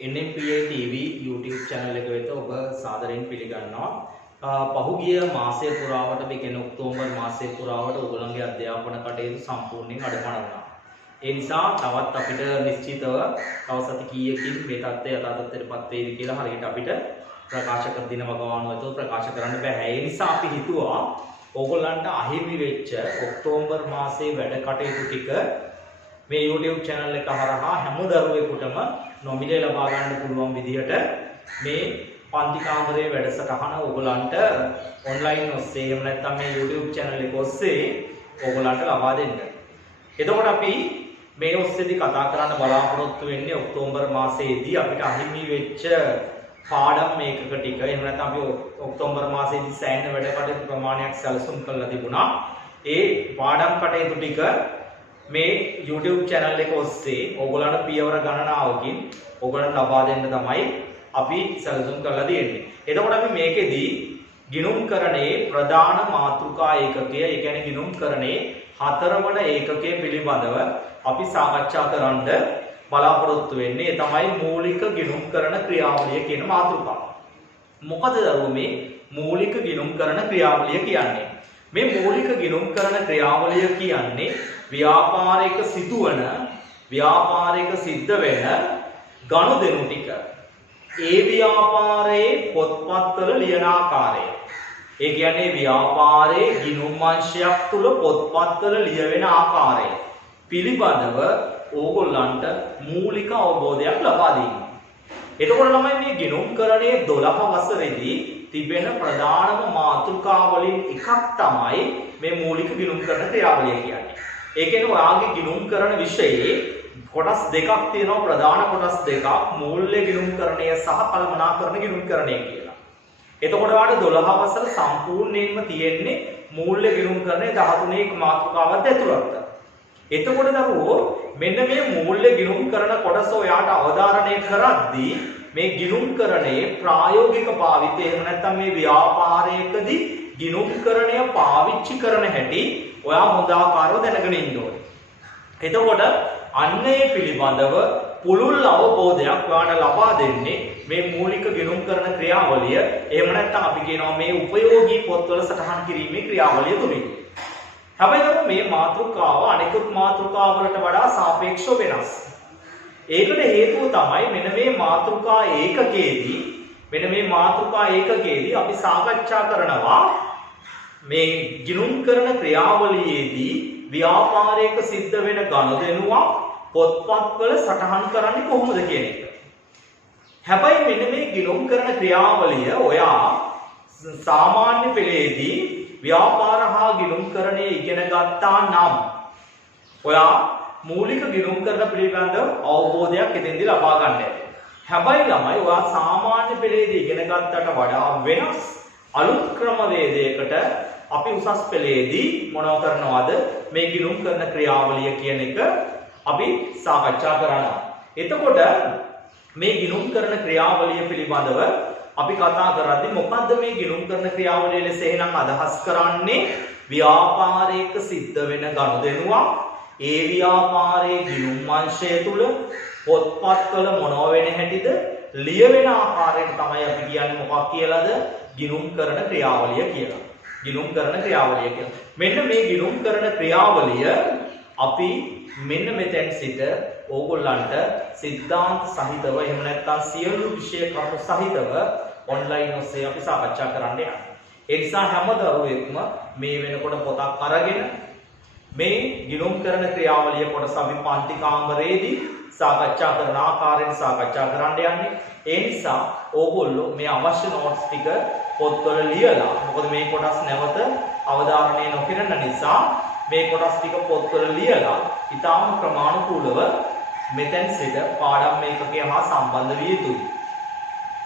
NMPA TV YouTube channel එක වෙත ඔබ සාදරයෙන් පිළිගන්නවා. පහුගිය මාසය පුරාවට මේ කියන්නේ ඔක්තෝබර් මාසය පුරාවට ඔයගොල්ලන්ගේ අධ්‍යාපන කටයුතු සම්පූර්ණයෙන් අඩපණ වුණා. ඒ නිසා තවත් අපිට නිශ්චිතව තව සති කීයකින් මේ தත්ත්වය යථා තත්ත්වයටපත් වෙයිද කියලා හරියට අපිට ප්‍රකාශ කර දින වගවානුවතව ප්‍රකාශ කරන්න බෑ. ඒ නිසා අපි හිතුවා ඕගොල්ලන්ට අහිමි වෙච්ච ඔක්තෝබර් මාසයේ වැඩ කටයුතු ටික මේ YouTube channel එක හරහා හැම දරුවෙකුටම නොමිලේ ලබා ගන්න පුළුවන් විදිහට මේ පන්ති කාමරයේ වැඩසටහන ඕගොල්ලන්ට online ඔස්සේ එහෙම නැත්නම් මේ YouTube channel එක ඔස්සේ ඕගොල්ලන්ට ලබා දෙන්න. එතකොට අපි මේ ඔස්සේදී කතා කරන්න බලාපොරොත්තු වෙන්නේ ඔක්තෝබර් මාසයේදී අපිට අහිමි වෙච්ච පාඩම් මේකක ටික. එහෙම නැත්නම් අපි ඔක්තෝබර් මාසයේදී සෑහෙන වැඩ කටයුතු ප්‍රමාණයක් සැලසුම් කරලා තිබුණා. ඒ පාඩම් කටයුතු ටික මේ YouTube channel එක ඔස්සේ ඕගොල්ලන්ට පියවර ගණනාවකින් ඕගොල්ලන්ට ලබා දෙන්න තමයි අපි සැලසුම් කරලා තියෙන්නේ. එතකොට අපි මේකෙදී ගිණුම්කරණයේ ප්‍රධාන මාතෘකා ඒකකය, ඒ කියන්නේ ගිණුම්කරණයේ 4 වන ඒකකය පිළිබඳව අපි සාකච්ඡා කරන්න බලාපොරොත්තු වෙන්නේ. ඒ තමයි මූලික ගිණුම්කරණ ක්‍රියාවලිය කියන මාතෘකාව. මොකද දරුවෝ මේ මූලික ගිණුම්කරණ ක්‍රියාවලිය කියන්නේ? මේ මූලික ගිණුම්කරණ ක්‍රියාවලිය කියන්නේ ව්‍යාපාරයක සිදුවන ව්‍යාපාරයක සිද්ධ වෙන ගනුදෙනු ටික ඒ ව්‍යාපාරයේ පොත්පත්වල ලියන ආකාරය. ඒ කියන්නේ ව්‍යාපාරයේ ගිණුම් අංශයක් තුල පොත්පත්වල ලියවෙන ආකාරය පිළිබඳව ඕගොල්ලන්ට මූලික අවබෝධයක් ලබා දීම. එතකොට තමයි මේ ගිණුම්කරණයේ 12 වසරේදී තිබෙන ප්‍රධානම මාතෘකාවලින් එකක් තමයි මේ මූලික ගිණුම්කරණ ක්‍රියාවලිය කියන්නේ. ඒ කියන්නේ ඔයාගේ ගිණුම්කරණ විෂයේ කොටස් දෙකක් තියෙනවා, ප්‍රධාන කොටස් දෙකක්, මූල්‍ය ගිණුම්කරණය සහ කළමනාකරණ ගිණුම්කරණය කියලා. එතකොට ඔයාලට 12 වසර සම්පූර්ණයෙන්ම තියෙන්නේ මූල්‍ය ගිණුම්කරණයේ 13 මාතෘකාවත් ඇතුළත. එතකොට දරුවෝ මෙන්න මේ මූල්‍ය ගිණුම්කරණ කොටස ඔයාට අවධාරණය කරද්දී මේ ගිණුම්කරණයේ ප්‍රායෝගික භාවිතය එහෙම නැත්නම් මේ ව්‍යාපාරයකදී ගිණුම්කරණය පාවිච්චි කරන හැටි ඔයා හොඳ ආකාරව දැනගෙන ඉන්න ඕනේ. එතකොට අන්නේ පිළිබඳව පුළුල් අවබෝධයක් ඔයාලට ලබා දෙන්නේ මේ මූලික ගිණුම්කරණ ක්‍රියාවලිය. එහෙම නැත්නම් අපි කියනවා මේ උපයෝගී පොත්වල සටහන් කිරීමේ ක්‍රියාවලිය තුලින්. හැබැයි මේ මාතෘකාව අනිකුත් මාතෘකාවලට වඩා සාපේක්ෂව වෙනස්. ඒකට හේතුව තමයි මෙන්න මේ මාතෘකා ඒකකයේදී අපි සාකච්ඡා කරනවා මේ ගිණුම්කරණ ක්‍රියාවලියේදී ව්‍යාපාරයක සිද්ධ වෙන ගනුදෙනුවක් පොත්පත්වල සටහන් කරන්නේ කොහොමද කියන එක. හැබැයි මෙන්න මේ ගිණුම්කරණ ක්‍රියාවලිය ඔයා සාමාන්‍ය පෙළේදී ව්‍යාපාර හා ගිණුම්කරණය ඉගෙන ගත්තා නම් ඔයා මූලික ගිණුම්කරණ පිළිබඳව අවබෝධයක් එතෙන්දී ලබා ගන්න ඇති. හැබැයි ළමයි ඔයා සාමාන්‍ය පෙළේදී ඉගෙන ගත්තට වඩා වෙනස් අලුත් ක්‍රමවේදයකට අපි උසස් පෙළේදී මොනව කරනවද මේ ගිණුම්කරණ ක්‍රියාවලිය කියන එක අපි සාකච්ඡා කරනවා. එතකොට මේ ගිණුම්කරණ ක්‍රියාවලිය පිළිබඳව අපි කතා කරද්දී මොකද්ද මේ ගිණුම්කරණ ක්‍රියාවලිය ලෙස එහෙනම් අදහස් කරන්නේ? ව්‍යාපාරයක සිද්ධ වෙන ගනුදෙනුවක් ඒ ව්‍යාපාරයේ ගිණුම් අංශය තුල පොත්පත්වල මොනව වෙන හැටිද ලියවෙන ආකාරයට තමයි අපි කියන්නේ මොකක් කියලාද? ගිණුම්කරණ ක්‍රියාවලිය කියලා. ගිණුම්කරණ ක්‍රියාවලිය කියලා. මෙන්න මේ ගිණුම්කරණ ක්‍රියාවලිය අපි මෙන්න මෙතෙන් සිට ඕගොල්ලන්ට සිද්ධාන්ත සහිතව එහෙම නැත්නම් සියලු විෂය කරුණු සහිතව ඔන්ලයින් ඔස්සේ අපි සාකච්ඡා කරන්න යනවා. ඒ නිසා හැම දරුවෙක්ම මේ වෙනකොට පොතක් අරගෙන මේ ගිණුම්කරණ ක්‍රියාවලිය කොටස අපි පන්ති කාමරයේදී සාකච්ඡා කරන ආකාරයෙන් සාකච්ඡා කරන්න යන්නේ. ඒ නිසා ඕගොල්ලෝ මේ අවශ්‍ය නෝට්ස් ටික පොත්වල ලියලා, මොකද මේ කොටස් නැවත අවධාරණය නොකිරන නිසා මේ කොටස් ටික පොත්වල ලියලා ඊටාම ක්‍රමානුකූලව මෙතෙන් සිට පාඩම් මේකකේ හා සම්බන්ධ විය යුතුයි.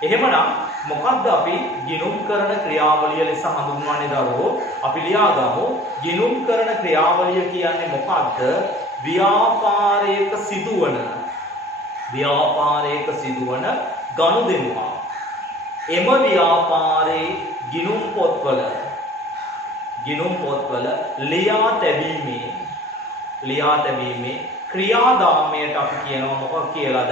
එහෙමනම් මොකද්ද අපි ගිණුම්කරණ ක්‍රියාවලිය ලෙස හඳුන්වන්නේ දරුවෝ? අපි ලියාගමු. ගිණුම්කරණ ක්‍රියාවලිය කියන්නේ මොකද්ද? ව්‍යාපාරයක සිදුවන ගනුදෙනුවක්. එම ව්‍යාපාරයේ ගිණුම් පොත්වල ලියා තැබීමේ ක්‍රියාදාමයට අපි කියනවා මොකක් කියලාද?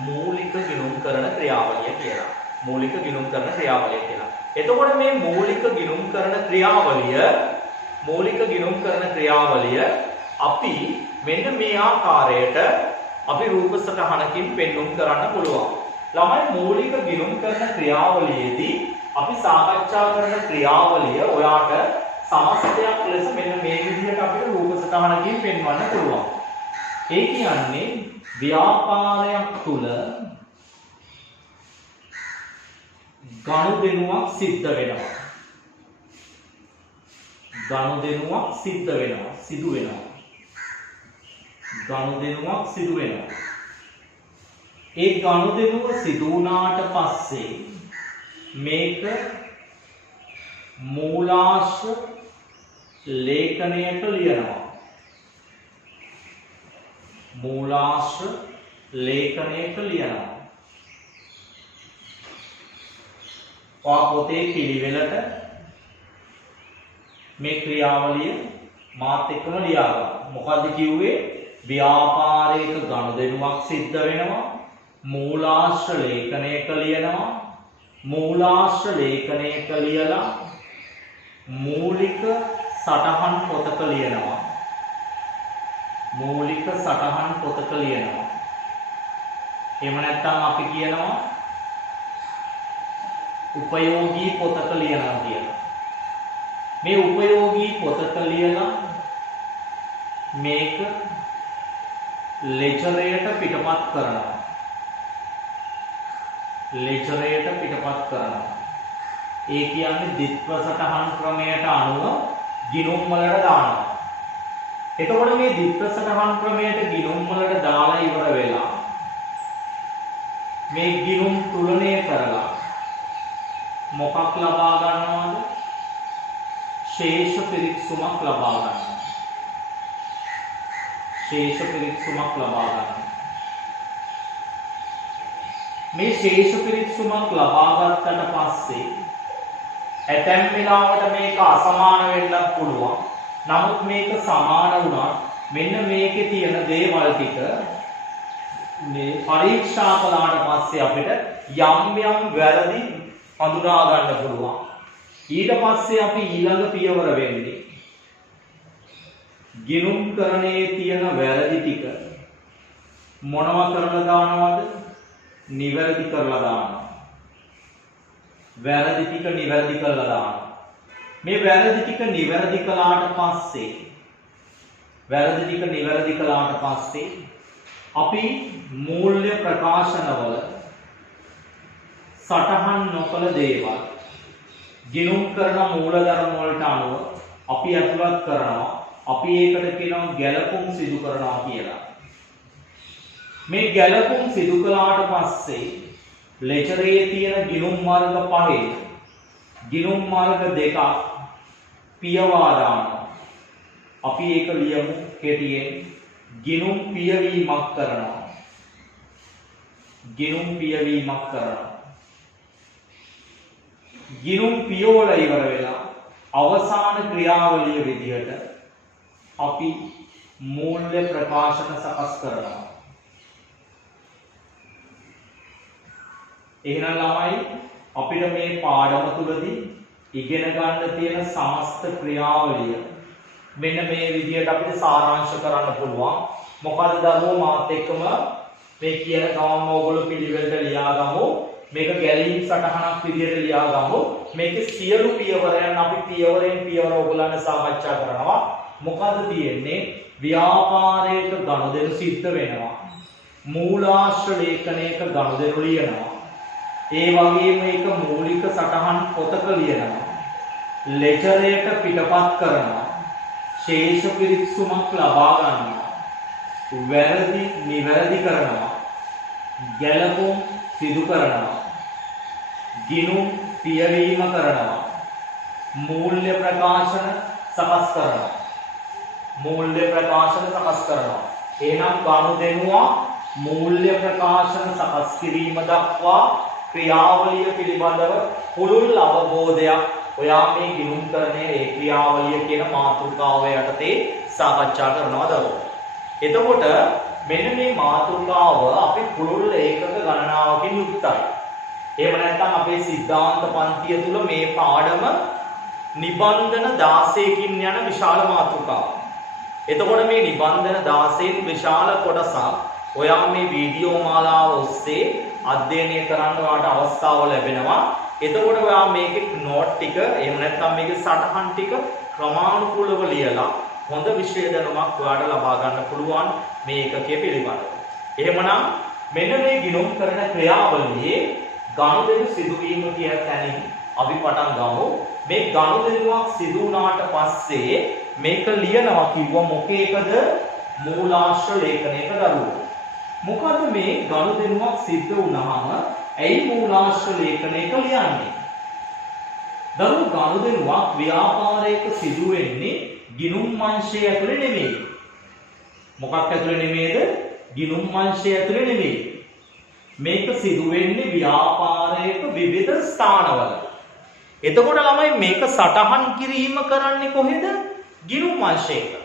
මූලික ගිණුම් කරන ක්‍රියාවලිය කියලා. මූලික ගිණුම් කරන ක්‍රියාවලිය කියලා. එතකොට මේ මූලික ගිණුම් කරන ක්‍රියාවලිය අපි මෙන්න මේ ආකාරයට අපි රූප සටහනකින් පෙන්වුම් කරන්න පුළුවන්. ළමයි මූලික ගිණුම් කරන ක්‍රියාවලියේදී අපි සාකච්ඡා කරන ක්‍රියාවලිය ඔයාට සමස්තයක් ලෙස මෙන්න මේ විදිහට අපිට රූප සටහනකින් පෙන්වන්න පුළුවන්. ඒ කියන්නේ ව්‍යාපාරයක් තුල ගනුදෙනුවක් සිද්ධ වෙනවා. ගනුදෙනුවක් සිදු වෙනවා. ඒ ගනුදෙනුව සිදු වුණාට පස්සේ මේක මූලාශ්‍ර ලේඛනයට ලියනවා. පොතේ පිළිවෙලට මේ ක්‍රියාවලිය මාත් එක්කම ලියා ගන්න. මොකද්ද කිව්වේ? ව්‍යාපාරයක ගනුදෙනුවක් සිද්ධ වෙනවා. මූලාශ්‍ර ලේඛනයක ලියනවා. මූලාශ්‍ර ලේඛනයක ලියලා මූලික සටහන් පොතක ලියනවා. එහෙම නැත්නම් අපි කියනවා උපයෝගී පොතක ලියනවා කියලා. මේ උපයෝගී පොතක ලියලා මේක ලෙජරයට පිටපත් කරනවා. ඒ කියන්නේ ද්විත්ව සටහන් ක්‍රමයට අනුව ගිණුම් වලට දානවා. එතකොට මේ ද්විත්ව සටහන් ක්‍රමයට ගිණුම් වලට දාලා ඉවර වෙලා මේ ගිණුම් තුලනය කරලා මොකක් ලබා ගන්නවද? ශේෂ පිරික්සුමක් ලබා ගන්නවා. මේ ශේෂ පිරික්සුමක් ලබා ගත්තට පස්සේ ඇතැම් වෙලාවට මේක අසමාන වෙන්නත් පුළුවන්. නමුත් මේක සමාන වුණා මෙන්න මේකේ තියෙන දේවල් ටික මේ පරීක්ෂා කළාට පස්සේ අපිට යම් වැරදි හඳුනා ගන්න පුළුවන්. ඊට පස්සේ අපි ඊළඟ පියවර වෙන්නේ ගිණුම් කරණයේ තියෙන වැරදි ටික මොනවා කරලා දානවද? නිවැරදි කරලා දානවා. වැරදි ටික නිවැරදි කරලා දානවා. මේ වැරදි ටික නිවැරදි කළාට පස්සේ අපි මූල්‍ය ප්‍රකාශනවල සටහන් නොකළ දේවල් ගිණුම් කරන මූලධර්ම වලට අනුව අපි ඇතුළත් කරනවා. අපි ඒකට කියනවා ගැලපුම් සිදු කරනවා කියලා. මේ ගැලපුම් සිදු කළාට පස්සේ ලෙචරයේ තියෙන ගිණුම් මාර්ග පහේ ගිණුම් මාර්ග දෙකක් පියවා දානවා. අපි ඒක ලියමු කෙටියෙන්. ගිණුම් පියවීමක් කරනවා. ගිණුම් පියවල ඉවර වෙලා අවසාන ක්‍රියාවලිය විදිහට අපි මූල්‍ය ප්‍රකාශන සකස් කරනවා. එහෙනම් ළමයි අපිට මේ පාඩම තුලදී ඉගෙන ගන්න තියෙන සමස්ත ක්‍රියාවලිය මෙන්න මේ විදිහට අපිට සාරාංශ කරන්න පුළුවන්. මොකද දරුවෝ මාත් එක්කම මේ කියන ගමම ඕගොල්ලෝ පිළිවෙලට ලියාගමු. මේක ගැලීම් සටහනක් විදිහට ලියාගමු. මේකේ සියලු පියවරයන් අපි පියවරෙන් පියවර ඕගොල්ලන්ට සාකච්ඡා කරනවා. මොකද තියෙන්නේ? ව්‍යාපාරයක ගනුදෙනු සිද්ධ වෙනවා. මූලාශ්‍ර ලේඛනයක ගනුදෙනු ලියනවා. ඒ වගේම මේක මූලික සටහන් පොතක ලියනවා. ලෙජරයට පිටපත් කරනවා. ශේෂ පිරික්සුමක් ලබා ගන්නවා. වැරදි නිවැරදි කරනවා. ගැලපුම් සිදු කරනවා. ගිණුම් පියවීම කරනවා. මූල්‍ය ප්‍රකාශන සකස් කරනවා. එහෙනම් ගනුදෙනුව මූල්‍ය ප්‍රකාශන සකස් කිරීම දක්වා ක්‍රියාවලිය පිළිබඳව පුළුල් අවබෝධයක් ඔයා මේ ගිණුම් කරන්නේ ඒ ක්‍රියාවලිය කියන මාතෘකාව යටතේ සාකච්ඡා කරනවා දරුවෝ. එතකොට මෙන්න මේ මාතෘකාව අපි පුළුල් ඒකක ගණනාවකින් යුක්තයි. එහෙම නැත්නම් අපේ සිද්ධාන්ත පන්තිය තුල මේ පාඩම නිබන්ධන 16කින් යන විශාල මාතෘකාවක්. එතකොට මේ නිබන්ධන 16න් විශාල කොටසක් ඔයා මේ වීඩියෝ මාලාව ඔස්සේ අධ්‍යයනය කරන්න ඔයාට අවස්ථාව ලැබෙනවා. එතකොට ඔයා මේකේ නෝට් ටික එහෙම නැත්නම් මේකේ සටහන් ටික ක්‍රමානුකූලව ලියලා හොඳ විෂය දැනුමක් ඔයාට ලබා ගන්න පුළුවන් මේ ඒකකයේ පිළිබඳව. එහෙමනම් මෙන්න මේ ගිණුම් කරන ක්‍රියාවලියේ ගනුදෙනු සිදුවීම කියන තැනින් අපි පටන් ගමු. මේ ගනුදෙනුවක් සිදු වුණාට පස්සේ මේක ලියනවා කිව්වා මොකේකද? මූලාශ්‍ර ලේඛනයක දරුවෝ. මොකද මේ ගනුදෙනුවක් සිද්ධ වුණාම ඇයි මූලාශ්‍ර ලේඛනයක ලියන්නේ? දරුවෝ ගනුදෙනුවක් ව්‍යාපාරයක සිදු වෙන්නේ ගිණුම් අංශය ඇතුලේ නෙමෙයි. මොකක් ඇතුලේ නෙමෙයිද? ගිණුම් අංශය ඇතුලේ නෙමෙයි. මේක සිදු වෙන්නේ ව්‍යාපාරයක විවිධ ස්ථානවල. එතකොට ළමයි මේක සටහන් කිරීම කරන්නේ කොහෙද? ගිණුම් අංශයක.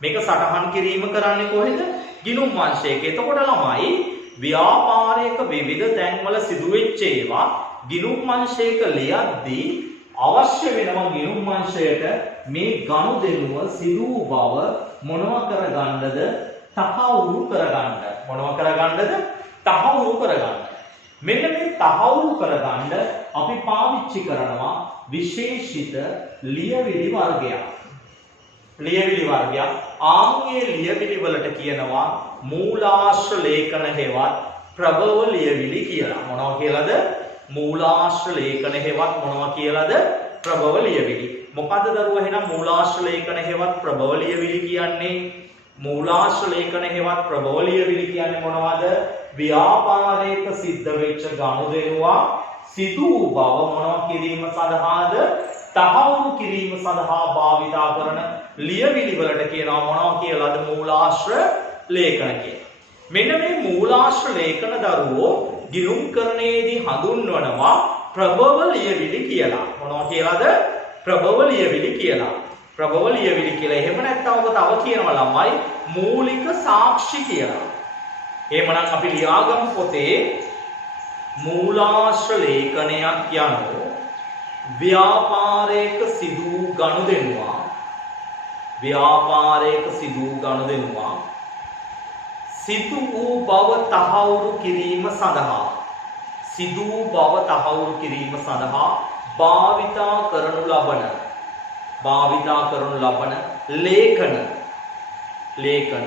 මේක සටහන් කිරීම කරන්නේ කොහෙද? ගිණුම් අංශයක. එතකොට ළමයි ව්‍යාපාරයක විවිධ තැන්වල සිදුවෙච්ච ඒවා ගිණුම් අංශයක ලියද්දී අවශ්‍ය වෙනවා ගිණුම් අංශයට මේ ගනුදෙනුව සිදු වූ බව මොනවා කරගන්නද? තහවුරු කරගන්න. මොනවා කරගන්නද? තහවුරු කරගන්න. මෙන්න මේ තහවුරු කරගන්න අපි පාවිච්චි කරනවා විශේෂිත ලියවිලි වර්ගයක්. ලියවිලි වර්ගයක්. ආන්ගේ ලියවිලි වලට කියනවා මූලාශ්‍ර ලේඛන හේවත් ප්‍රභව ලියවිලි කියලා. මොනවා කියලාද? මූලාශ්‍ර ලේඛන හේවත් මොනවා කියලාද? ප්‍රභව ලියවිලි. මොකද්ද දරුවෝ එහෙනම් මූලාශ්‍ර ලේඛන හේවත් ප්‍රභව ලියවිලි කියන්නේ? මූලාශ්‍ර ලේඛන හේවත් ප්‍රභව ලියවිලි කියන්නේ මොනවද? ව්‍යාපාරයක සිද්ධ වෙච්ච ගනුදෙනුවක් සිදු වූ බව මොනවා කිරීම සඳහාද? තහවුරු කිරීම සඳහා භාවිතා කරන ලියවිලි වලට කියනවා මොනවා කියලාද? මූලාශ්‍ර ලේඛන කියලා. මෙන්න මේ මූලාශ්‍ර ලේඛන දරුවෝ ගිණුම්කරණයේදී හඳුන්වනවා ප්‍රභව ලියවිලි කියලා. මොනවා කියලාද? ප්‍රභව ලියවිලි කියලා. ප්‍රභව ලියවිලි කියලා. එහෙම නැත්නම් ඔබ තව කියනවා ළමයි මූලික සාක්ෂි කියලා. එහෙමනම් අපි ලියාගමු පොතේ මූලාශ්‍ර ලේඛනයක් යනෝ ව්‍යාපාරයක සිදු ගනුදෙනුවක්. ව්‍යාපාරයක සිදු ගනුදෙනුවක් සිදු වූ බව තහවුරු කිරීම සඳහා සිදු වූ බව තහවුරු කිරීම සඳහා භාවිතා කරනු ලබන ලේඛන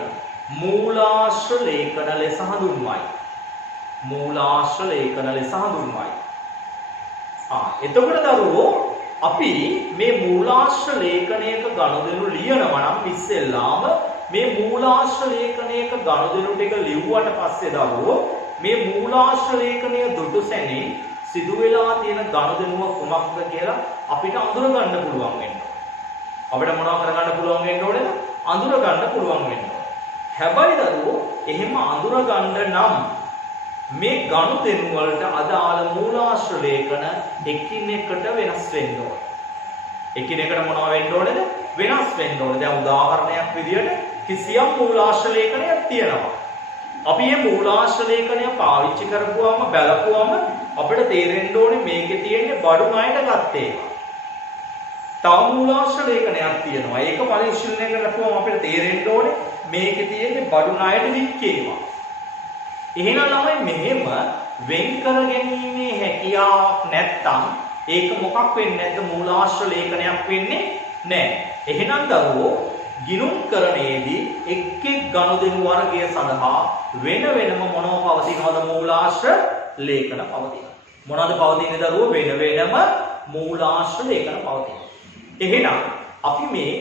මූලාශ්‍ර ලේඛන ලෙස හඳුන්වයි. මූලාශ්‍ර ලේඛන ලෙස හඳුන්වයි. එතකොට දරුවෝ අපි මේ මූලාශ්‍ර ලේඛනයක ගනුදෙනු ලියනවා නම් ඉස්සෙල්ලාම මේ මූලාශ්‍ර ලේඛනයක ගනුදෙනු ටික ලිව්වට පස්සේ දරුවෝ මේ මූලාශ්‍ර ලේඛනය දුටු සැනින් සිදු වෙලා තියෙන ගනුදෙනුව කුමක්ද කියලා අපිට අඳුර ගන්න පුළුවන් වෙනවා. අපිට මොනව කරගන්න පුළුවන් වෙන්න ඕනේද? අඳුර ගන්න පුළුවන් වෙනවා. හැබැයි දරුවෝ එහෙම අඳුර ගන්න නම් මේ ගනුදෙනු වලට අදාළ මූලාශ්‍ර ලේඛන එකිනෙකට වෙනස් වෙන්න ඕනේ. එකිනෙකට මොනව වෙන්න ඕනේද? වෙනස් වෙන්න ඕනේ. දැන් උදාහරණයක් විදියට කිසියම් මූලාශ්‍ර ලේඛනයක් තියෙනවා. අපි මේ මූලාශ්‍ර ලේඛනය පාවිච්චි කරපුවාම බලපුවාම අපිට තේරෙන්න ඕනේ මේකේ තියෙන්නේ බඩු ණයට ගත්තේ. තව මූලාශ්‍ර ලේඛනයක් තියෙනවා. ඒක පරිශීලනය කරපුවාම අපිට තේරෙන්න ඕනේ මේකේ තියෙන්නේ බඩු ණයට වික්කේවා. එහෙනම් ළමයි මෙහෙම වෙන් කර ගැනීමේ හැකියාවක් නැත්තම් ඒක මොකක් වෙන්නේ නැද්ද? මූලාශ්‍ර ලේඛනයක් වෙන්නේ නැහැ. එහෙනම් දරුවෝ ගිණුම්කරණයේදී එක් ගනුදෙනු වර්ගය සඳහා වෙන වෙනම මොනව පවතිනවද? මූලාශ්‍ර ලේඛන පවතිනවා. මොනවද පවතින්නේ දරුවෝ? වෙන වෙනම මූලාශ්‍ර ලේඛන පවතිනවා. එහෙනම් අපි මේ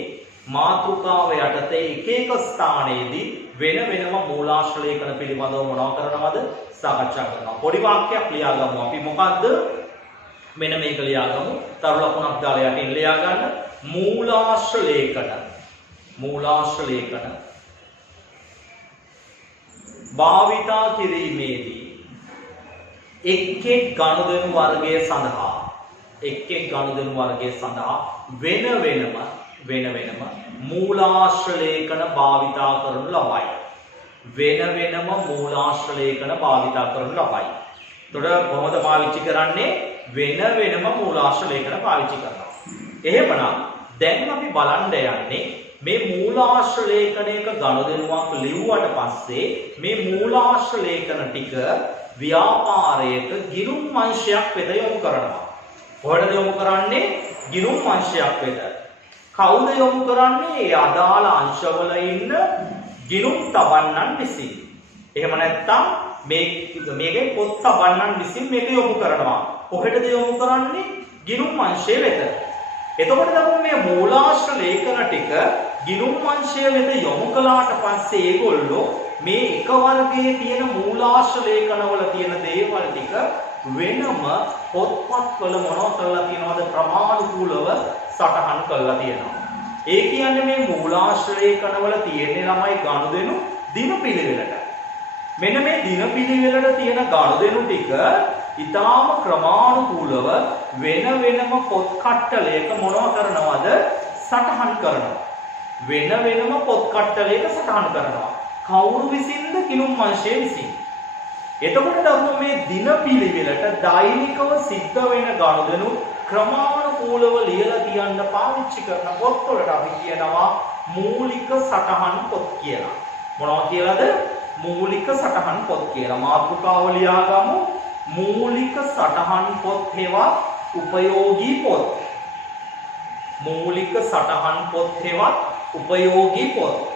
මාතෘකාව යටතේ එක එක ස්ථානයේදී වෙන වෙනම මූලාශ්‍ර ලේඛන පිළිබඳව මොනව කරනවද? සාකච්ඡා කරනවා. පොඩි වාක්‍යයක් ලියාගමු. අපි මොකද්ද? මෙන්න මේක ලියාගමු. තරු ලකුණක් දාලා යටින් ලියා ගන්න. මූලාශ්‍ර ලේඛන භාවිතා කිරීමේදී එක් ගනුදෙනු වර්ගය සඳහා වෙන වෙනම මූලාශ්‍ර ලේඛන භාවිතා කරනු ලබයි. වෙන වෙනම මූලාශ්‍ර ලේඛන භාවිත කරනු ලබයි. එතකොට කොහොමද පාවිච්චි කරන්නේ? වෙන වෙනම මූලාශ්‍ර ලේඛන පාවිච්චි කරනවා. එහෙමනම් දැන් අපි බලන්න යන්නේ මේ මූලාශ්‍ර ලේඛනයක ගනුදෙනුවක් ලිව්වට පස්සේ මේ මූලාශ්‍ර ලේඛන ටික ව්‍යාපාරයක ගිණුම් අංශයක් වෙත යොමු කරනවා. කොහෙද යොමු කරන්නේ? ගිණුම් අංශයක් වෙත. කවුද යොමු කරන්නේ? ඒ අදාළ අංශවල ඉන්න ගිණුම් තබන්නන් විසින්. එහෙම නැත්නම් මේකේ පොත් තබන්නන් විසින් මේක යොමු කරනවා. කොහෙටද යොමු කරන්නේ? ගිණුම් අංශය වෙත. එතකොට තමයි මේ මූලාශ්‍ර ලේඛන ටික ගිණුම් අංශය වෙත යොමු කළාට පස්සේ ඒගොල්ලෝ මේ එක වර්ගයේ තියෙන මූලාශ්‍ර ලේඛනවල තියෙන දේවල් ටික වෙනම පොත්පත්වල මොනවද කරලා තියෙනවද? ප්‍රමාණිකූලව සටහන් කරලා තියෙනවා. ඒ කියන්නේ මේ මූලාශ්‍ර ලේඛනවල තියෙන්නේ ළමයි ගනුදෙනු දිනපිළිවෙලට. මෙන්න මේ දිනපිළිවෙලට තියෙන ගනුදෙනු ටික ඊටාම ක්‍රමානුකූලව වෙන වෙනම පොත් කට්ටලයක මොනව කරනවද? සටහන් කරනවා. වෙන වෙනම පොත් කට්ටලයක සටහන් කරනවා. කවුරු විසින්ද? ගිණුම් අංශය විසින්. එතකොට දරුවෝ මේ දිනපිළිවෙලට දෛනිකව සිද්ධ වෙන ගනුදෙනු ක්‍රමානුකූලව ලියලා තියන්න පාවිච්චි කරන පොත්වලට අපි කියනවා මූලික සටහන් පොත් කියලා. මොනවා කියලාද? මූලික සටහන් පොත් කියලා. මාතෘකාව ලියාගමු. මූලික සටහන් පොත් හෙවත් උපයෝගී පොත්. මූලික සටහන් පොත් හෙවත් උපයෝගී පොත්.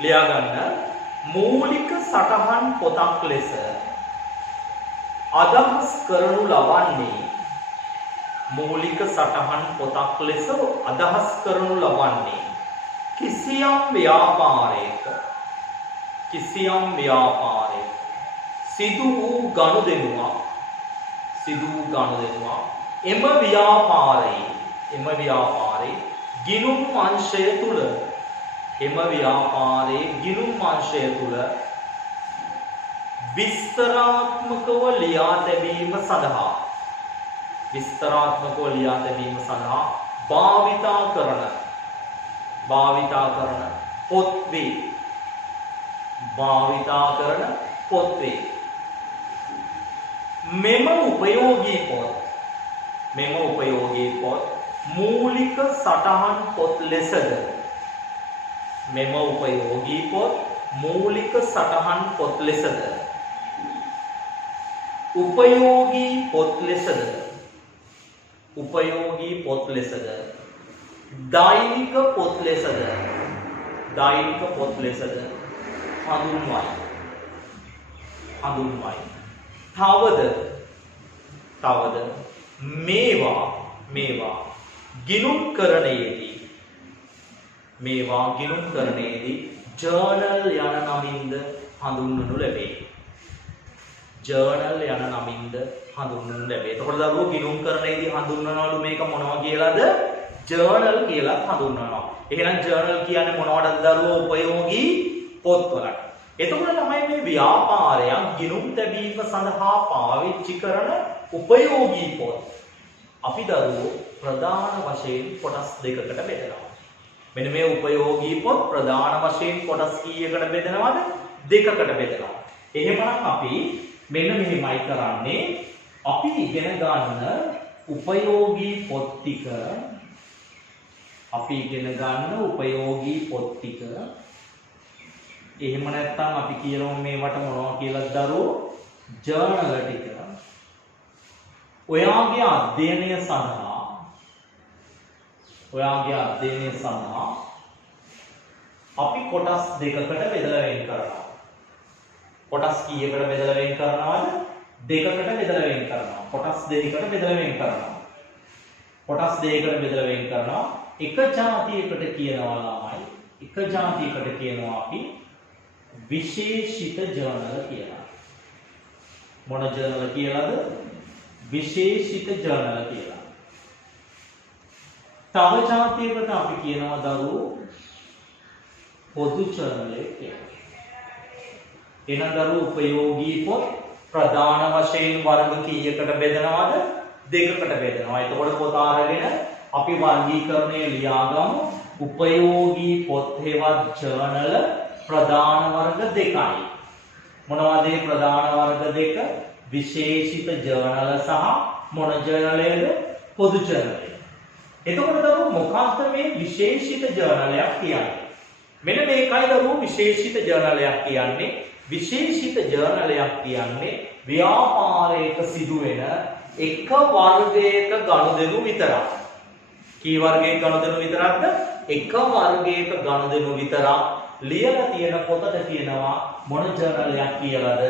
ලියාගන්න. මූලික සටහන් පොතක් ලෙස අදහස් කරනු ලබන්නේ මූලික සටහන් පොතක් ලෙස අදහස් කරනු ලබන්නේ කිසියම් ව්‍යාපාරයක සිදු වූ ගනුදෙනුවක් එම ව්‍යාපාරයේ ගිණුම් අංශය තුල විස්තරාත්මකව ලියා තැබීම සඳහා භාවිතා කරන පොත් වේ. මෙම උපයෝගී පොත් මූලික සටහන් පොත් ලෙසද උපයෝගී පොත් ලෙසද දෛනික පොත් ලෙසද හඳුන්වයි. තවද මේවා ගිණුම්කරණයේදී ජර්නල් යන නමින්ද හඳුන්වනු ලැබේ. එතකොට දරුවෝ ගිණුම්කරණයේදී හඳුන්වනවලු මේක මොනවා කියලාද? ජර්නල් කියලා හඳුන්වනවා. එහෙනම් ජර්නල් කියන්නේ මොනවටද දරුවෝ? උපයෝගී පොත්වලට. එතකොට තමයි මේ ව්‍යාපාරයක් ගිණුම් තැබීම සඳහා පාවිච්චි කරන උපයෝගී පොත් අපි දරුවෝ ප්‍රධාන වශයෙන් කොටස් දෙකකට බෙදනවා. මෙන්න මේ උපයෝගී පොත් ප්‍රධාන වශයෙන් කොටස් කීයකට බෙදනවද? දෙකකට බෙදනවා. එහෙමනම් අපි මෙන්න මෙහෙමයි කරන්නේ. අපි ඉගෙන ගන්න උපයෝගී පොත් ටික එහෙම නැත්නම් අපි කියනවා මේවට මොනවා කියලාද දරුවෝ? ජර්නල් ටික. ඔයාගේ අධ්‍යයනය සඳහා අපි කොටස් දෙකකට බෙදලා වෙන් කරනවා. කොටස් කීයකට බෙදලා වෙන් කරනවද? දෙකකට බෙදලා වෙන් කරනවා. කොටස් දෙකකට බෙදලා වෙන් කරනවා. එක જાතියකට කියනවා අපි විශේෂිත ජර්නල් කියලා. මොන ජර්නල් කියලාද? විශේෂිත ජර්නල් කියලා. තව જાතියකට අපි කියනවා දරුවෝ පොදු ජර්නල් කියලා. එහෙනම් දරුවෝ උපයෝගී පොත් ප්‍රධාන වශයෙන් වර්ග කීයකට බෙදනවද? දෙකකට බෙදනවා. එතකොට පොත අරගෙන අපි වර්ගීකරණය ලියාගමු. උපයෝගී පොත් හේවත් ජර්නල ප්‍රධාන වර්ග දෙකයි. මොනවද මේ ප්‍රධාන වර්ග දෙක? විශේෂිත ජර්නල සහ මොන ජර්නලයද? පොදු ජර්නලය. එතකොට දරුවෝ මොකක්ද මේ විශේෂිත ජර්නලයක් කියන්නේ? මෙන්න මේකයි දරුවෝ විශේෂිත ජර්නලයක් කියන්නේ. විශේෂිත ජර්නලයක් කියන්නේ ව්‍යාපාරයක සිදුවෙන එක වර්ගයක ගනුදෙනු විතරයි. කී වර්ගයක ගනුදෙනු විතරක්ද? එක වර්ගයක ගනුදෙනු විතරක් ලියලා තියෙන පොතට කියනවා මොන ජර්නලයක් කියලාද?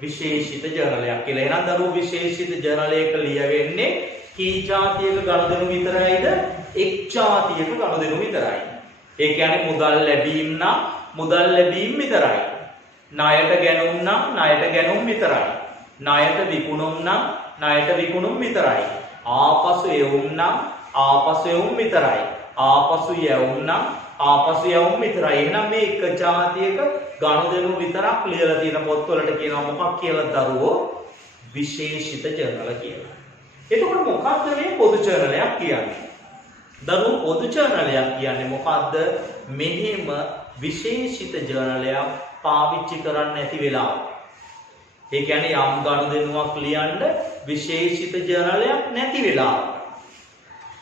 විශේෂිත ජර්නලයක් කියලා. එහෙනම් දරුවෝ විශේෂිත ජර්නලයක ලියවෙන්නේ කී જાතියක ගනුදෙනු විතරයිද? එක් જાතියක ගනුදෙනු විතරයි. ඒ කියන්නේ මුදල් ලැබීම් නම් මුදල් ලැබීම් විතරයි. ණයට ගැනුම් නම් ණයට ගැනුම් විතරයි. ණයට විකුණුම් නම් ණයට විකුණුම් විතරයි. ආපසු එවුම් නම් ආපසු එවුම් විතරයි. ආපසු යැවුම් නම් ආපසු යැවුම් විතරයි. එහෙනම් මේ එක જાතියක ගනුදෙනු විතරක් ලියලා තියෙන පොත්වලට කියනවා මොකක් කියලා දරුවෝ? විශේෂිත ජර්නල කියලා. එතකොට මොකක්ද මේ පොදු ජර්නලයක් කියන්නේ? දරුවෝ පොදු ජර්නලයක් කියන්නේ මොකක්ද? මෙහෙම විශේෂිත ජර්නලයක් පාවිච්චි කරන්නේ නැති වෙලාව. ඒ කියන්නේ යම් ගනුදෙනුවක් ලියන්න විශේෂිත ජර්නලයක් නැති වෙලාව.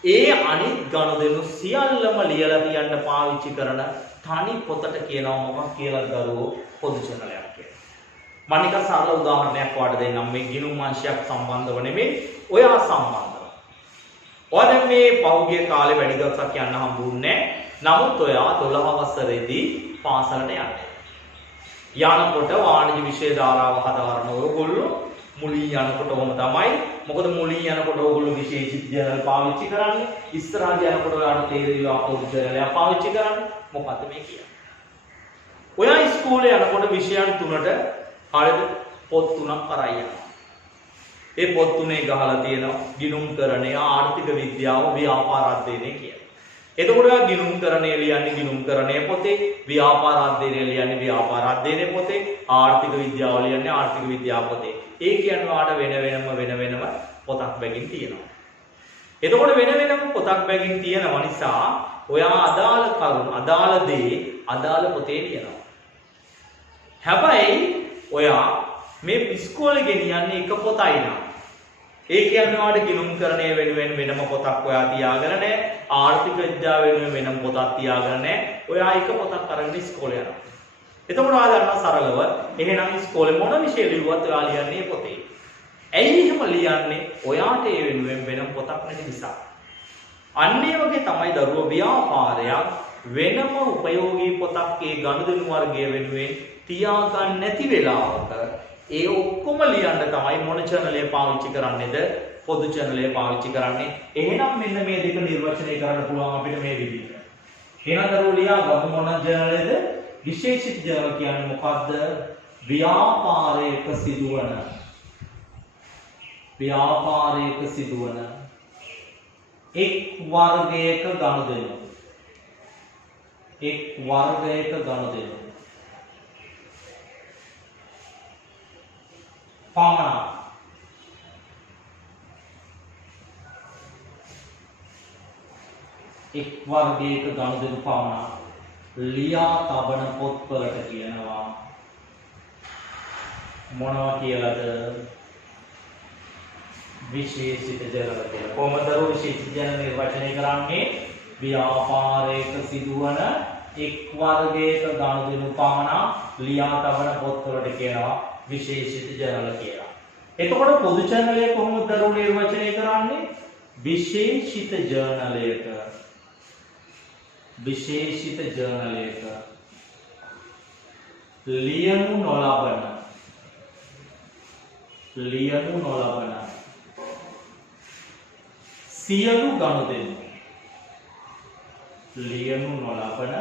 ඒ අනිත් ගනුදෙනු සියල්ලම ලියලා තියන්න පාවිච්චි කරන තනි පොතට කියනවා මොකක් කියලා දරුවෝ? පොදු ජර්නලයක් කියලා. මම නිකන් සරල උදාහරණයක් වාට දෙන්නම් මේ ගිණුම් අංශයක් සම්බන්ධව නෙමෙයි ඔයා සම්බන්ධව. ඔයා දැන් මේ පහුගිය කාලේ වැඩි දවසක් යන්න හම්බුන්නේ නැහැ. නමුත් ඔයා 12 වසරේදී පාසලට යන්නේ. යනකොට වාණිජ විෂය ධාරාව හදාරන ඔයගොල්ලෝ මුලින් යනකොට ඔහොම තමයි. මොකද මුලින් යනකොට ඔයගොල්ලෝ විශේෂිත ජර්නල් පාවිච්චි කරන්නේ. ඉස්සරහට යනකොට ඔයාලට තේරෙනවා පොදු ජර්නල් පාවිච්චි කරන්නේ. මොකද්ද මේ කියන්නේ? ඔයා ඉස්කෝලේ යනකොට විෂයන් තුනට හරියට පොත් තුනක් අරන් යනවා. ඒ පොත් තුනේ ගහලා තියෙනවා ගිණුම්කරණය, ආර්ථික විද්‍යාව, ව්‍යාපාර අධ්‍යයනය කියලා. එතකොට ඔයා ගිණුම්කරණය ලියන්නේ ගිණුම්කරණය පොතේ, ව්‍යාපාර අධ්‍යයනය ලියන්නේ ව්‍යාපාර අධ්‍යයනය පොතේ, ආර්ථික විද්‍යාව ලියන්නේ ආර්ථික විද්‍යාව පොතේ. ඒ කියන්නේ ඔයාට වෙන වෙනම පොතක් බැගින් තියෙනවා. එතකොට වෙන වෙනම පොතක් බැගින් තියෙනවා නිසා ඔයා අදාළ කරුණු, අදාළ දේ අදාළ පොතේ ලියනවා. හැබැයි ඔයා මේ ඉස්කෝලේ ගෙනියන්නේ එක පොතයි නා. ඒ කියන්නේ ඔයාලට ගිණුම්කරණය වෙනුවෙන් වෙනම පොතක් ඔයා තියාගෙන නැහැ. ආර්ථික විද්‍යාව වෙනුවෙන් වෙනම පොතක් තියාගෙන නැහැ. ඔයා එක පොතක් අරගෙන ඉස්කෝලේ යනවා. එතකොට ඔයා දන්නවා සරලව එහෙනම් ඉස්කෝලේ මොන විෂය ලියුවත් ඔයා ලියන්නේ පොතේ. ඇයි එහෙම ලියන්නේ? ඔයාට ඒ වෙනුවෙන් වෙනම පොතක් නැති නිසා. අන්න ඒ වගේ තමයි දරුවෝ ව්‍යාපාරයක් වෙනම උපයෝගී පොතක් ඒ ගනුදෙනු වර්ගය වෙනුවෙන් තියාගන්න නැති වෙලාවක ඒ ඔක්කොම ලියන්න තමයි මොන ජර්නලය පාවිච්චි කරන්නේද? පොදු ජර්නලය පාවිච්චි කරන්නේ. එහෙනම් මෙන්න මේ දෙක නිර්වචනය කරන්න පුළුවන් අපිට මේ විදිහට. එහෙනම් දරුවෝ ලියා ගමු මොන ජර්නලයද? විශේෂිත ජර්නල කියන්නේ මොකද්ද? ව්‍යාපාරයක සිදුවන එක් වර්ගයක ගනුදෙනු. එක් වර්ගයක ගනුදෙනු. පමණක්. එක් වර්ගයක ගනුදෙනු පමණක් ලියා තබන පොත්වලට කියනවා මොනවා කියලාද? විශේෂිත ජර්නල කියලා. කොහොමද විශේෂිත ජර්නල නිර්වචනය කරන්නේ? ව්‍යාපාරයක සිදුවන එක් වර්ගයක ගනුදෙනු පමණක් ලියා තබන පොත්වලට කියනවා විශේෂිත ජර්නල කියලා. එතකොට පොදු ජර්නලය කොහොමද දරුවෝ නිර්වචනය කරන්නේ? විශේෂිත ජර්නලයක ලියනු නොලබන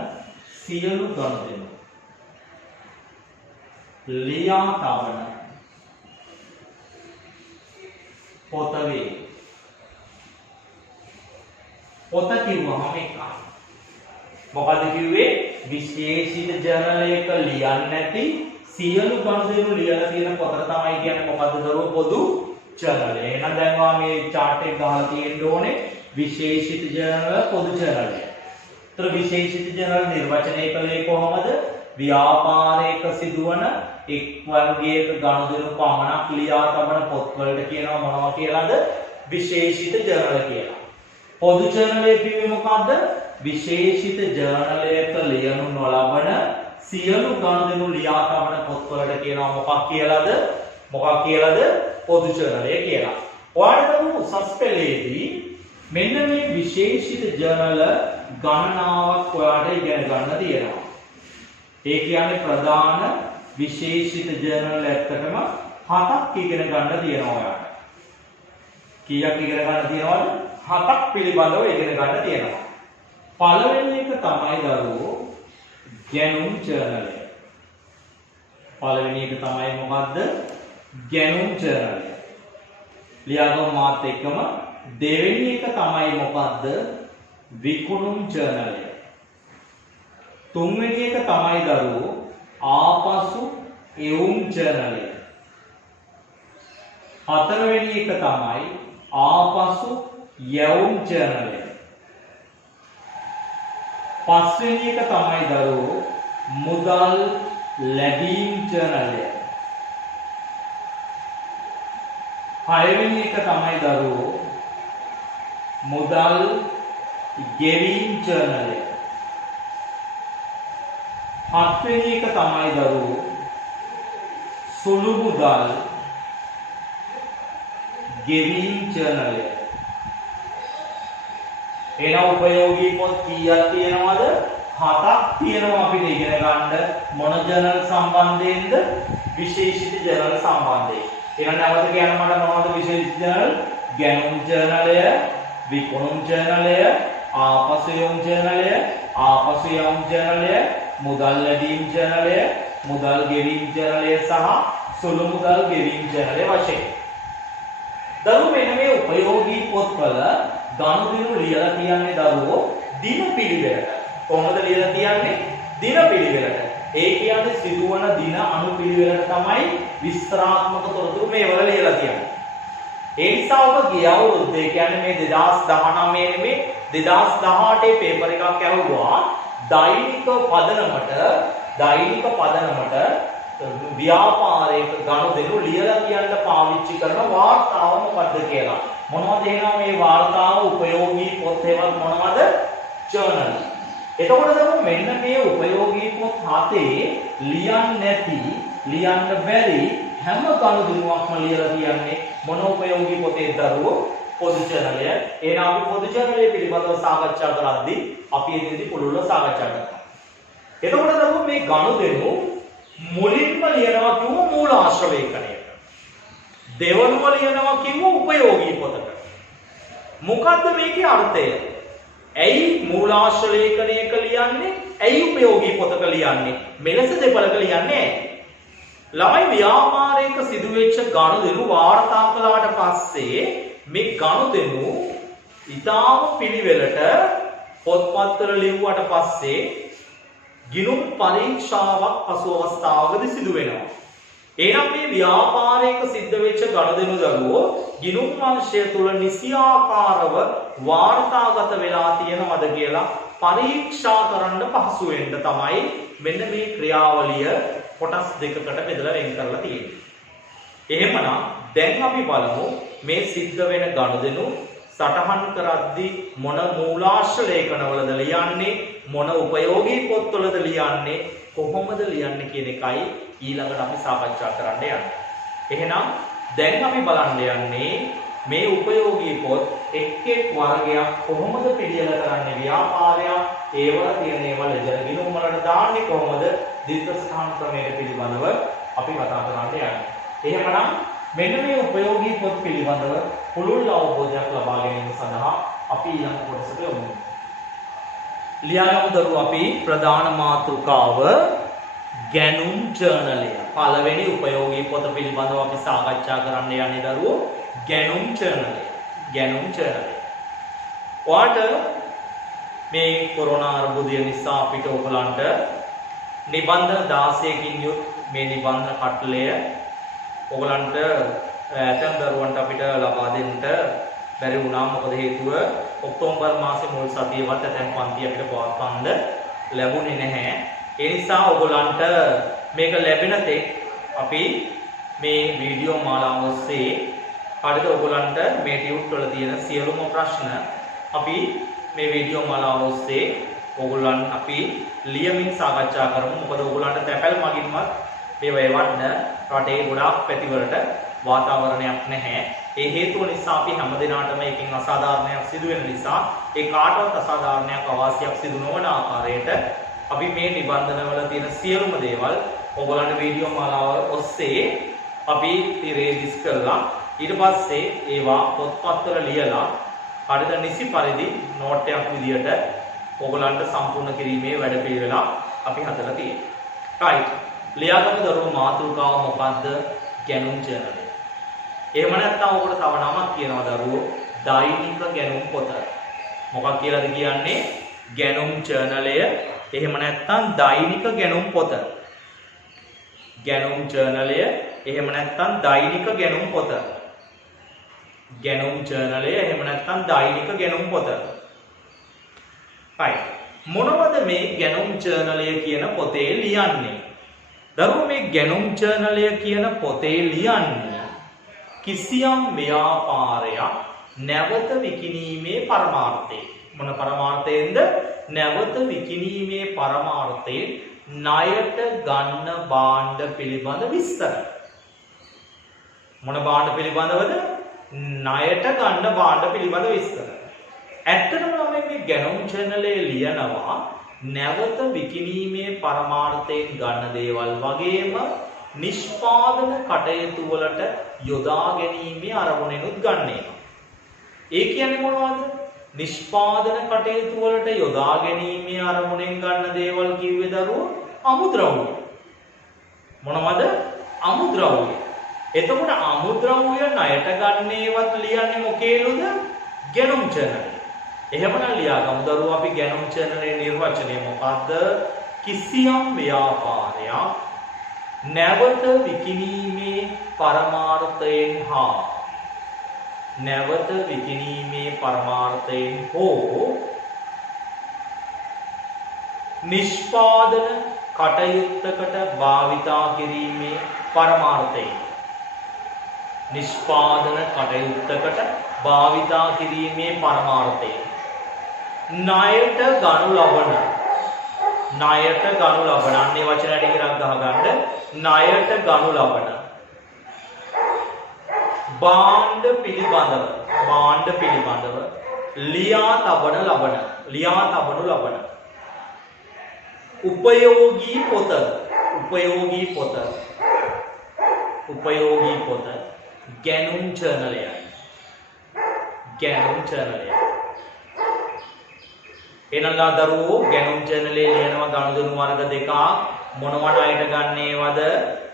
සියලු ගනුදෙනු ලියා තබන පොත වේ. පොත කිව්වම එකයි. මොකද කිව්වේ? විශේෂිත ජර්නලයක ලියන්නේ නැති සියලු ගනුදෙනු ලියලා තියෙන පොතට තමයි කියන්නේ මොකද්ද දරුවෝ? පොදු ජර්නලය. එහෙනම් දැන් මේ chart එක ගහලා තියෙන්න ඕනේ විශේෂිත ජර්නල, පොදු ජර්නලය. ඒතර විශේෂිත ජර්නල් නිර්වචනය කළේ කොහොමද? ව්‍යාපාරයක සිදුවන එක් වර්ගයක ගනුදෙනු පමණක් ලියා තබන පොත්වලට කියනවා මොනවා කියලාද? විශේෂිත ජර්නල් කියලා. පොදු ජර්නලය කිව්වේ මොකද්ද? විශේෂිත ජර්නලයක ලියනු නොලබන සියලු ගනුදෙනු ලියා තබන පොත්වලට කියනවා මොකක් කියලාද? මොකක් කියලාද? පොදු ජර්නලය කියලා. ඔයාලට උසස් පෙළේදී මෙන්න මේ විශේෂිත ජර්නල ගණනාවක් ඔයාලට ඉගෙන ගන්න තියෙනවා. ඒ කියන්නේ ප්‍රධාන විශේෂිත ජර්නල් ඇත්තටම 7ක් ඉගෙන ගන්න තියෙනවා ඔයාලට. කීයක් ඉගෙන ගන්න තියෙනවද? 7ක් පිළිබඳව ඉගෙන ගන්න තියෙනවා. පළවෙනි එක තමයි දරුවෝ ගැනුම් ජර්නලය. පළවෙනි එක තමයි මොකද්ද? ගැනුම් ජර්නලය. ලියාගමු මාත් එක්කම. දෙවෙනි එක තමයි මොකද්ද? විකුණුම් ජර්නලය. තුන්වෙනි එක තමයි දරුවෝ ආපසු එවුම් ජර්නලය. හතරවෙනි එක තමයි ආපසු යැවුම් ජර්නලය. පස්වෙනි එක තමයි දරුවෝ මුදල් ලැබීම් ජර්නලය. හයවෙනි එක තමයි දරුවෝ මුදල් ගෙවීම් ජර්නලය. හත්වෙනි එක තමයි දරුවෝ සුළු මුදල් ගෙවීම් ජර්නලය. එන උපයෝගී පොත් කීයක් තියෙනවද? 7ක් තියෙනවා අපිට ඉගෙන ගන්න. මොන ජර්නල් සම්බන්ධයෙන්ද? විශේෂිත ජර්නල් සම්බන්ධයෙන්. එහෙනම් නැවත කියන්න මට මොනවද විශේෂිත ජර්නල්? ගැනුම් ජර්නලය, විකුණුම් ජර්නලය, ආපසු යොම් ජර්නලය, ආපසු යොම් ජර්නලය, මුදල් ලැබීම් ජර්නලය, මුදල් ගෙවීම් ජර්නලය සහ සුළු මුදල් ගෙවීම් ජර්නලය වශයෙන්. දරුවෝ මෙන්න මේ උපයෝගී පොත්වල ගනුදෙනු ලියලා තියන්නේ දරුවෝ දින පිළිවෙලට. කොහොමද ලියලා තියන්නේ? දින පිළිවෙලට. ඒ කියන්නේ සිදුවන දින අනුපිළිවෙලට තමයි විස්තරාත්මක තොරතුරු මේවල ලියලා තියන්නේ. ඒ නිසා ඔබ ගිය අවුරුද්දේ කියන්නේ මේ 2019 නෙමෙයි 2018 පේපර් එකක් ඇහුවා දෛනික පදනමට ව්‍යාපාරයක ගනුදෙනු ලියලා කියන්න පාවිච්චි කරන වාර්තාව මොකද්ද කියලා. මොනවද එහෙනම් මේ වාර්තාව උපයෝගී පොත් ඒවත් මොනවද? ජර්නල්. එතකොට තමයි මෙන්න මේ උපයෝගී පොත් 7 ලියන්න බැරි හැම ගනුදෙනුවක්ම ලියලා තියන්නේ මොන උපයෝගී පොතේ දරුවෝ? පොදු ජර්නලය. එහෙනම් අපි පොදු ජර්නලය පිළිබඳව සාකච්ඡා කරද්දී අපි එතනදී පුළුල්ව සාකච්ඡා කරනවා. එතකොට දරුවෝ මේ ගනුදෙනු මුලින්ම ලියනවා කිව්ව මූලාශ්‍රලේඛනයට. දෙවනුව ලියනවා කිව්ව උපයෝගී පොතට. මොකද්ද මේකේ අර්ථය? ඇයි මූලාශ්‍රලේඛනයක ලියන්නේ? ඇයි උපයෝගී පොතක ලියන්නේ? මෙලෙස දෙපළක ලියන්නේ ඇයි? ළමයි ව්‍යාපාරයක සිදුවෙච්ච ගනුදෙනු වාර්තා කළාට පස්සේ මේ ගනුදෙනු ඊටාම පිළිවෙලට පොත්පත්වල ලියුවාට පස්සේ ගිණුම් පරීක්ෂාවක් පසු අවස්ථාවකදී සිදු වෙනවා. එහෙනම් මේ ව්‍යාපාරයක සිද්ධ වෙච්ච ගනුදෙනු දරුවෝ ගිණුම් අංශය තුල නිසියාකාරව වාර්තාගත වෙලා තියෙනවද කියලා පරීක්ෂා කරන්න පහසු වෙන්න තමයි මෙන්න මේ ක්‍රියාවලිය කොටස් දෙකකට බෙදලා වෙන් කරලා තියෙන්නේ. එහෙමනම් දැන් අපි බලමු මේ සිද්ධ වෙන ගනුදෙනු සටහන් කරද්දී මොන මූලාශ්‍ර ලේඛනවලද ලියන්නේ, මොන උපයෝගී පොත්වලද ලියන්නේ, කොහොමද ලියන්නේ කියන එකයි ඊළඟට අපි සාකච්ඡා කරන්න යන්නේ. එහෙනම් දැන් අපි බලන්න යන්නේ මේ උපයෝගී පොත් එක් වර්ගයක් කොහොමද පිළියෙල කරන්නේ ව්‍යාපාරයක්, ඒවල තියෙන ඒවා ලෙජර් ගිණුම් වලට දාන්නේ කොහොමද, දිත්ත ස්ථාන ක්‍රමයේ පිළිබඳව අපි කතා කරන්න යන්නේ. එහෙමනම් මෙන්න මේ උපයෝගී පොත් පිළිබඳව පුළුල් අවබෝධයක් ලබා ගැනීම සඳහා අපි ඊළඟ කොටසට යමු. ලියාගමු දරුවෝ අපි ප්‍රධාන මාතෘකාව ගැනුම් ජර්නලය. පළවෙනි උපයෝගී පොත පිළිබඳව අපි සාකච්ඡා කරන්න යන්නේ දරුවෝ ගැනුම් ජර්නලය. ගැනුම් ජර්නලය. ඔයාලට මේ කොරෝනා අර්බුදය නිසා අපිට ඔයගලන්ට නිබන්ධන 16කින් යුත් මේ නිබන්ධන කටලය ඔයගලන්ට ඇතැම් දරුවන්ට අපිට ලබා දෙන්නට බැරි වුණා. මොකද හේතුව ඔක්තෝබර් මාසේ මුල් සතියේවත් ඇතැම් පන්ති අපිට පවත්වන්න ලැබුණේ නැහැ. ඒ නිසා ඔයගොල්ලන්ට මේක ලැබෙන තෙක් අපි මේ වීඩියෝ මාලාව ඔස්සේ හරියට ඔයගොල්ලන්ට මේ ටියුට් වල තියෙන සියලුම ප්‍රශ්න අපි මේ වීඩියෝ මාලාව ඔස්සේ ඔයගොල්ලන් අපි ලියමින් සාකච්ඡා කරමු. මොකද ඔයගොල්ලන්ට තැපැල් මගින්වත් මේව එවන්න රටේ ගොඩාක් පැතිවලට වාතාවරණයක් නැහැ. ඒ හේතුව නිසා අපි හැමදිනාටම එකකින් අසාධාරණයක් සිදු වෙන නිසා ඒ කාටවත් අසාධාරණයක් අවාසියක් සිදු නොවන ආකාරයට අපි මේ නිබන්ධනවල තියෙන සියලුම දේවල් ඔයගොල්ලන්ට වීඩියෝ මාලාව ඔස්සේ අපි රිලීස් කරලා ඊට පස්සේ ඒවා පොත්පත්වල ලියලා හරියට නිසි පරිදි නෝට් එකක් විදියට ඔයගොල්ලන්ට සම්පූර්ණ කිරීමේ වැඩපිළිවෙල අපි හදලා තියෙනවා. right. ලියාගන්න දරුවෝ මාතෘකාව මොකද්ද? ගැනුම් ජර්නලය. එහෙම නැත්නම් ඔකට තව නමක් කියනවා දරුවෝ දෛනික ගැනුම් පොත. මොකක් කියලාද කියන්නේ? ගැනුම් ජර්නලය. එහෙම නැත්නම් දෛනික ගැනුම් පොත. ගැනුම් ජර්නලය. එහෙම නැත්නම් දෛනික ගැනුම් පොත. ගැනුම් ජර්නලය. එහෙම නැත්නම් දෛනික ගැනුම් පොත. right. මොනවද මේ ගැනුම් ජර්නලය කියන පොතේ ලියන්නේ? දරුවෝ මේ ගැනුම් ජර්නලය කියන පොතේ ලියන්නේ කිසියම් ව්‍යාපාරයක් නැවත විකිණීමේ පරමාර්ථයෙන්. මොන පරමාර්ථයෙන්ද? නැවත විකිණීමේ පරමාර්ථයෙන් ණයට ගන්න භාණ්ඩ පිළිබඳ විස්තර. මොන භාණ්ඩ පිළිබඳවද? ණයට ගන්න භාණ්ඩ පිළිබඳ විස්තර. ඇත්තටම නම් මේ ගැනුම් ජර්නලයේ ලියනවා නැවත විකිණීමේ පරමාර්ථයෙන් ගන්න දේවල් වගේම නිෂ්පාදන කටයුතු වලට යොදා ගැනීමේ අරමුණෙනුත් ගන්නවා. ඒ කියන්නේ මොනවද? නිෂ්පාදන කටයුතු වලට යොදා ගැනීමේ අරමුණෙන් ගන්න දේවල් කිව්වේ දරුවෝ අමුද්‍රව්‍ය. මොනවද? අමුද්‍රව්‍ය. එතකොට අමුද්‍රව්‍ය ණයට ගන්නේවත් ලියන්නේ මොකේලුද? ගැනුම් ජර්නලය. එහෙමනම් ලියාගමු දරුවෝ අපි ගැනුම් ජර්නලයේ නිර්වචනය මොකද්ද? කිසියම් ව්‍යාපාරයක් නැවත විකිණීමේ පරමාර්ථයෙන් හා නැවත විකිණීමේ පරමාර්ථයෙන් හෝ නිෂ්පාදන කටයුත්තකට භාවිතා කිරීමේ පරමාර්ථයෙන් නිෂ්පාදන කටයුත්තකට භාවිතා කිරීමේ පරමාර්ථයෙන් ණයට ගනු ලබන අන්නේ වචනයට ඉරක් ගහගන්න ණයට ගනු ලබන භාණ්ඩ පිළිබඳව ලියා තබනු ලබන උපයෝගී පොත ගැනුම් ජර්නලයයි. එහෙනම් දරුවෝ ගැනුම් ජර්නලයේ ලියනවා ගනුදෙනු වර්ග දෙකක්. මොනවා ණයට ගන්නේවද?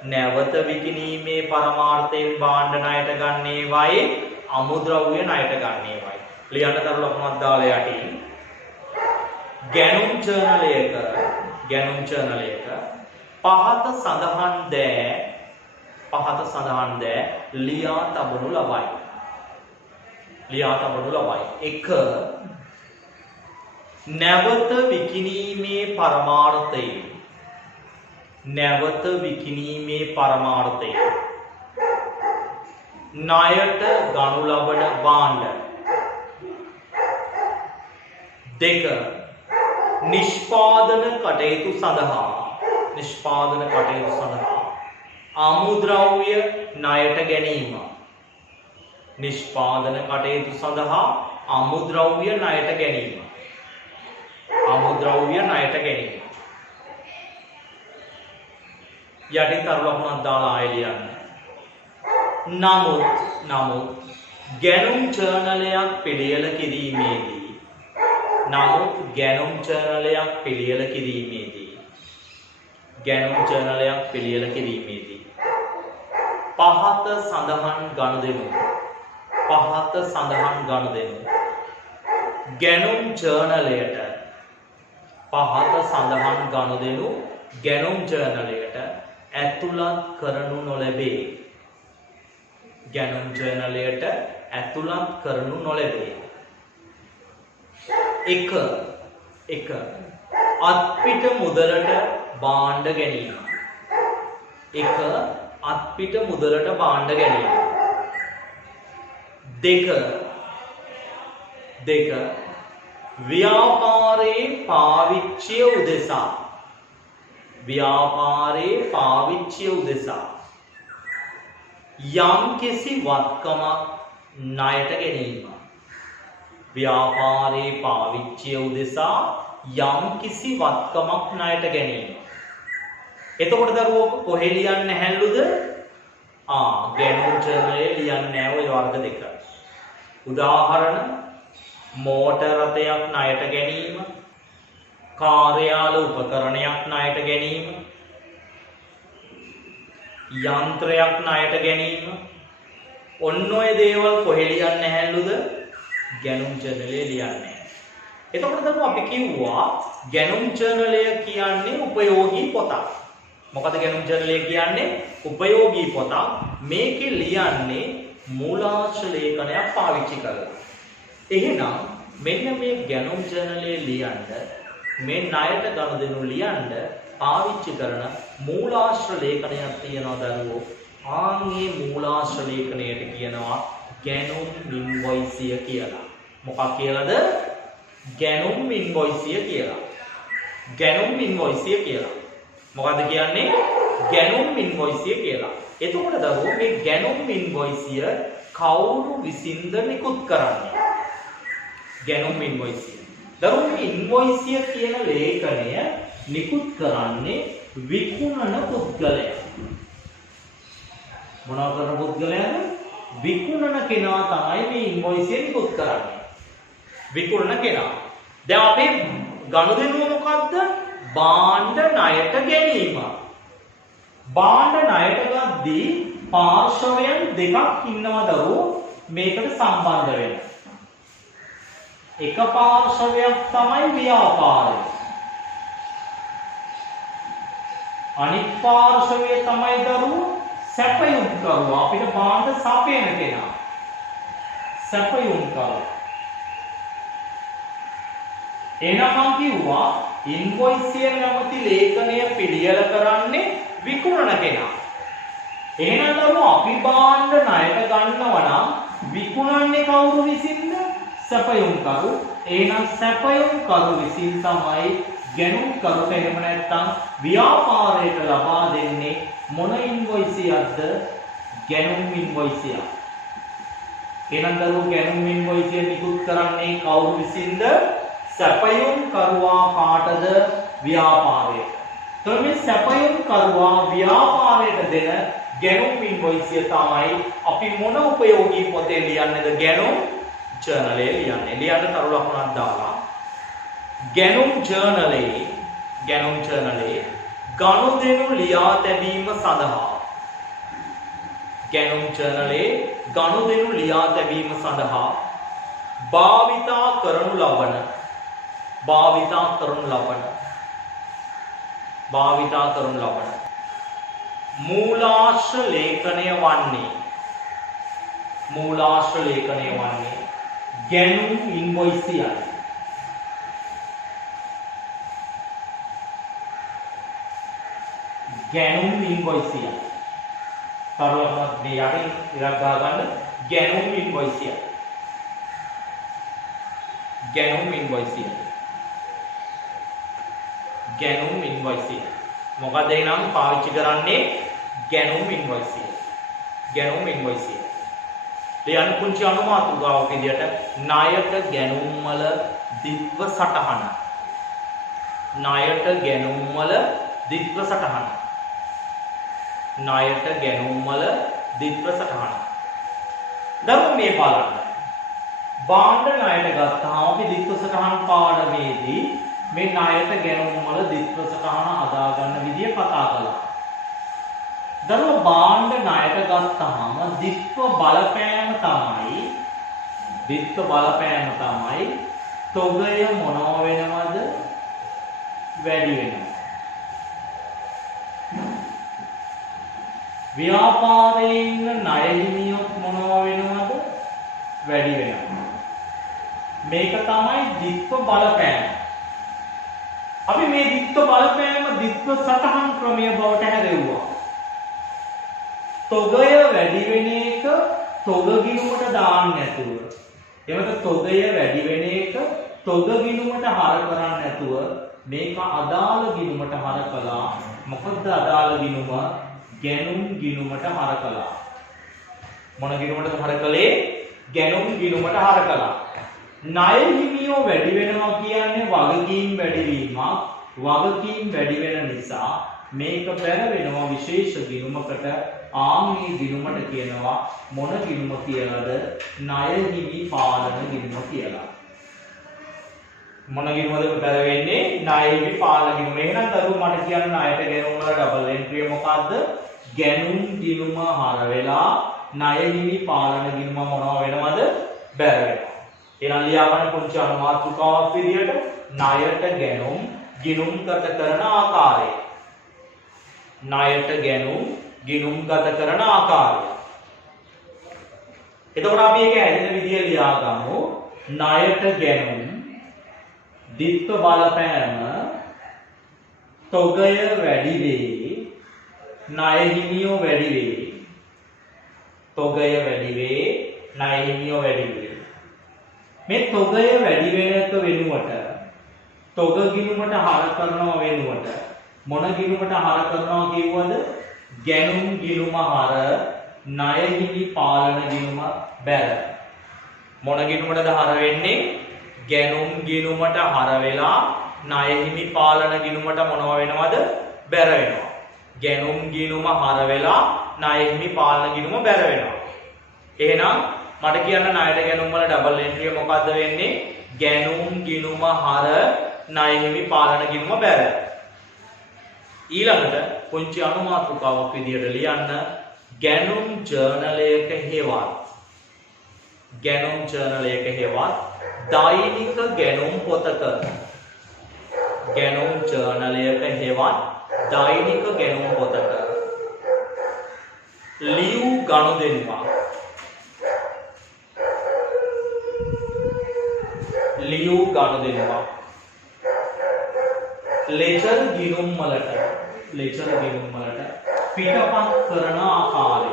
නැවත විකිණීමේ පරමාර්ථයෙන් භාණ්ඩ ණයට ගන්නේවයි, අමුද්‍රව්‍ය ණයට ගන්නේවයි. ලියන්න තරු ලකුණක් දාලා යටින් ගැනුම් ජර්නලයක පහත සඳහන් දෑ ලියා තබනු ලබයි. 1. නැවත විකිණීමේ පරමාර්ථයෙන් ණයට ගනු ලබන භාණ්ඩ. 2. නිෂ්පාදන කටයුතු සඳහා අමුද්‍රව්‍ය ණයට ගැනීම. නිෂ්පාදන කටයුතු සඳහා අමුද්‍රව්‍ය ණයට ගැනීම. යටින් තරු ලකුණක් දාලා ආයෙ ලියන්න. නමුත් ගැනුම් ජර්නලයක් පිළියෙල කිරීමේදී පහත සඳහන් ගනුදෙනු ගැනුම් ජර්නලයට ඇතුළත් කරනු නොලැබේ. ගැනුම් ජර්නලයට ඇතුළත් කරනු නොලැබේ. එක අත්පිට මුදලට භාණ්ඩ ගැනීම. අත්පිට මුදලට භාණ්ඩ ගැනීම. දෙක ව්‍යාපාරයේ පාවිච්චිය උදෙසා. යම් කිසි වත්කමක් ණයට ගැනීම. ව්‍යාපාරයේ පාවිච්චිය උදෙසා යම් කිසි වත්කමක් ණයට ගැනීම. එතකොට දරුවෝ කොහෙ ලියන්න හැල්ලුද? ගැනුම් ජර්නලයේ ලියන්නේ නැහැ ඔය වර්ග දෙක. උදාහරණ මෝටර රථයක් ණයට ගැනීම, කාර්යාල උපකරණයක් ණයට ගැනීම, යන්ත්‍රයක් ණයට ගැනීම. ඔන්න ඔය දේවල් කොහෙ ලියන්න හැල්ලුද? ගැනුම් ජර්නලයේ ලියන්නේ. එතකොට දරුවෝ අපි කිව්වා ගැනුම් ජර්නලය කියන්නේ උපයෝගී පොතක්. මොකද ගැනුම් ජර්නලය කියන්නේ උපයෝගී පොතක්. මේකේ ලියන්නේ මූලාශ්‍ර ලේඛනයක් පාවිච්චි කරලා. එහෙනම් මෙන්න මේ ගැනුම් ජර්නලයේ ලියන්න මේ ණයට ගනුදෙනු ලියන්න පාවිච්චි කරන මූලාශ්‍ර ලේඛනයක් තියෙනවා දරුවෝ. ආන්ගේ මූලාශ්‍ර ලේඛනයට කියනවා ගැනුම් ඉන්වොයිසිය කියලා. මොකක් කියලාද? ගැනුම් ඉන්වොයිසිය කියලා. ගැනුම් ඉන්වොයිසිය කියලා. මොකද්ද කියන්නේ? ගැනුම් ඉන්වොයිසිය කියලා. එතකොට දරුවෝ මේ ගැනුම් ඉන්වොයිසිය කවුරු විසින්ද නිකුත් කරන්නේ? ගැනුම් ඉන්වොයිසිය. දරුවෝ මේ ඉන්වොයිසිය කියන ලේඛනය නිකුත් කරන්නේ විකුණන පුද්ගලයා. මොනවා කරන පුද්ගලයාද? විකුණන කෙනා තමයි මේ ඉන්වොයිසිය නිකුත් කරන්නේ. විකුණන කෙනා. දැන් අපේ ගනුදෙනුව මොකද්ද? භාණ්ඩ ණයට ගැනීම. භාණ්ඩ ණයට ගද්දී පාර්ශවයන් දෙකක් ඉන්නවා දරුවෝ මේකට සම්බන්ධ වෙන. එක පාර්ශවයක් තමයි ව්‍යාපාරය. අනිත් පාර්ශවය තමයි දරුවෝ සැපයුම් කරුවා. අපිට භාණ්ඩ සපයන කෙනා. සැපයුම් කරුවා. එහෙනම් මම කිව්වා ඉන්වොයිසිය නැමැති ලේඛනය පිළියෙල කරන්නේ විකුණන කෙනා. එහෙනම් දරුවෝ අපි භාණ්ඩ ණයට ගන්නවා නම් විකුණන්නේ කවුරු විසින්ද? සැපයුම් කරු. එහෙනම් සැපයුම් කරු විසින් තමයි ගැනුම් කරුට එහෙම නැත්නම් ව්‍යාපාරයට ලබා දෙන්නේ මොන ඉන්වොයිසියක්ද? ගැනුම් ඉන්වොයිසිය. එහෙනම් දරුවෝ ගැනුම් ඉන්වොයිසිය නිකුත් කරන්නේ කවුරු විසින්ද? සැපයුම් කරුවා කාටද? ව්‍යාපාරයට. එතකොට මේ සැපයුම් කරුවා ව්‍යාපාරයට දෙන ගැනුම් ඉන්වොයිසිය තමයි අපි මොන උපයෝගී පොතේ ලියන්නේද? ගැනුම් ජර්නලයේ ලියන්නේ. ලියන්න තරු ලකුණක් දාලා ගැනුම් ජර්නලයේ ගනුදෙනු ලියා තැබීම සඳහා ගැනුම් ජර්නලයේ ගනුදෙනු ලියා තැබීම සඳහා භාවිතා කරනු ලබන මූලාශ්‍ර ලේඛනය වන්නේ ගැනුම් ඉන්වොයිසියයි. ගැනුම් ඉන්වොයිසිය. තරලවත් මේ යටින් ඉරක් ගා ගන්න ගැනුම් ඉන්වොයිසිය. මොකද එනම් පාවිච්චි කරන්නේ ගැනුම් ඉන්වොයිසිය. ලියන්න පුංචි අනුමාතුකාවක් විදියට ණයට ගැනුම් වල දිත්ව සටහන. දරුවෝ මේ බලන්න. භාණ්ඩ ණයට ගත්තාම අපි දිත්ව සටහන් පාඩමේදී මේ ණයට ගැනුම් වල දිත්ව සටහන හදා ගන්න විදිය කතා කළා. දරුවෝ භාණ්ඩ ණයට ගත්තාම දිත්ව බලපෑම තමයි තොගය මොනව වෙනවද? වැඩි වෙනවා. ව්‍යාපාරයේ ඉන්න ණය හිමියොත් මේක තමයි ද්විත්ව බලපෑම. අපි මේ ද්විත්ව බලපෑම ද්විත්ව සටහන් ක්‍රමය බවට හැරෙව්වා. තොගය වැඩි වෙන එක තොග ගිණුමට දාන්න නැතුව. එමෙත තොගය වැඩි වෙන එක තොග ගිණුමට හර කරන්නේ නැතුව මේක අදාළ ගිණුමට හර කළා. මොකද අදාළ ගිණුම ගැනුම් ගිණුමට හර කළා. මොන ගිණුමටද හර කළේ? ගැනුම් ගිණුමට හර කළා. ණය හිමියෝ වැඩි වෙනවා කියන්නේ වගකීම් වැඩි වීමක්. වගකීම් වැඩි වෙන නිසා මේක බැර වෙනවා විශේෂ ගිණුමකට. ආන්ගේ ගිණුමට කියනවා මොන ගිණුම කියලාද? ණය හිමි පාලන ගිණුම කියලා. මොන ගිණුමද බැර වෙන්නේ? ණය හිමි පාලන ගිණුම. එහෙනම් දරුවෝ මට කියන්න ණයට ගැනුම් වල ඩබල් එන්ට්‍රිය මොකද්ද? ගැනුම් ගිණුම හර වෙලා ණය හිමි පාලන ගිණුම මොනවා වෙනවද? බැර වෙනවා. එහෙනම් ලියාගන්න පුංචි අනුමාතෘකාවක් විදියට ණයට ගැනුම් ගිණුම්ගත කරන ආකාරය. ණයට ගැනුම් ගිණුම්ගත කරන ආකාරය. එතකොට අපි ඒක හැදෙන විදිය ලියාගමු. ණයට ගැනුම් ද්විත්ව බලපෑම තොගය වැඩි වේ ණය හිමියෝ වැඩි වේ. තොගය වැඩි වේ ණය හිමියෝ වැඩි වේ. මේ තොගය වැඩි වෙන එක වෙනුවට තොග ගිණුමට හර කරනව වෙනුවට මොන ගිණුමට හර කරනවා කියවද? ගැනුම් ගිණුම හර ණය හිමි පාලන ගිණුම බැර. මොන ගිණුමටද හර වෙන්නේ? ගැනුම් ගිණුමට හර වෙලා ණය හිමි පාලන ගිණුමට මොනව වෙනවද? බැර වෙනවා. ගැනුම් ගිණුම හර වෙලා ණය හිමි පාලන ගිණුම බැර වෙනවා. එහෙනම් මට කියන්න ණයට ගැනුම් වල ඩබල් එන්ට්‍රිය මොකද්ද වෙන්නේ? ගැනුම් ගිණුම හර ණය හිමි පාලන ගිණුම බැර. ඊළඟට පුංචි අනුමාතෘකාවක් විදියට ලියන්න ගැනුම් ජර්නලයක හේවත් ගැනුම් ජර්නලයක හේවත් දෛනික ගැනුම් පොතක ගැනුම් ජර්නලයක හේවත් දෛනික ගැනුම් පොතක ලියූ ගනුදෙනුවක් ලියූ ගනුදෙනුවක් ලෙජර් ගිණුම් වලට පිටපත් කරන ආකාරය.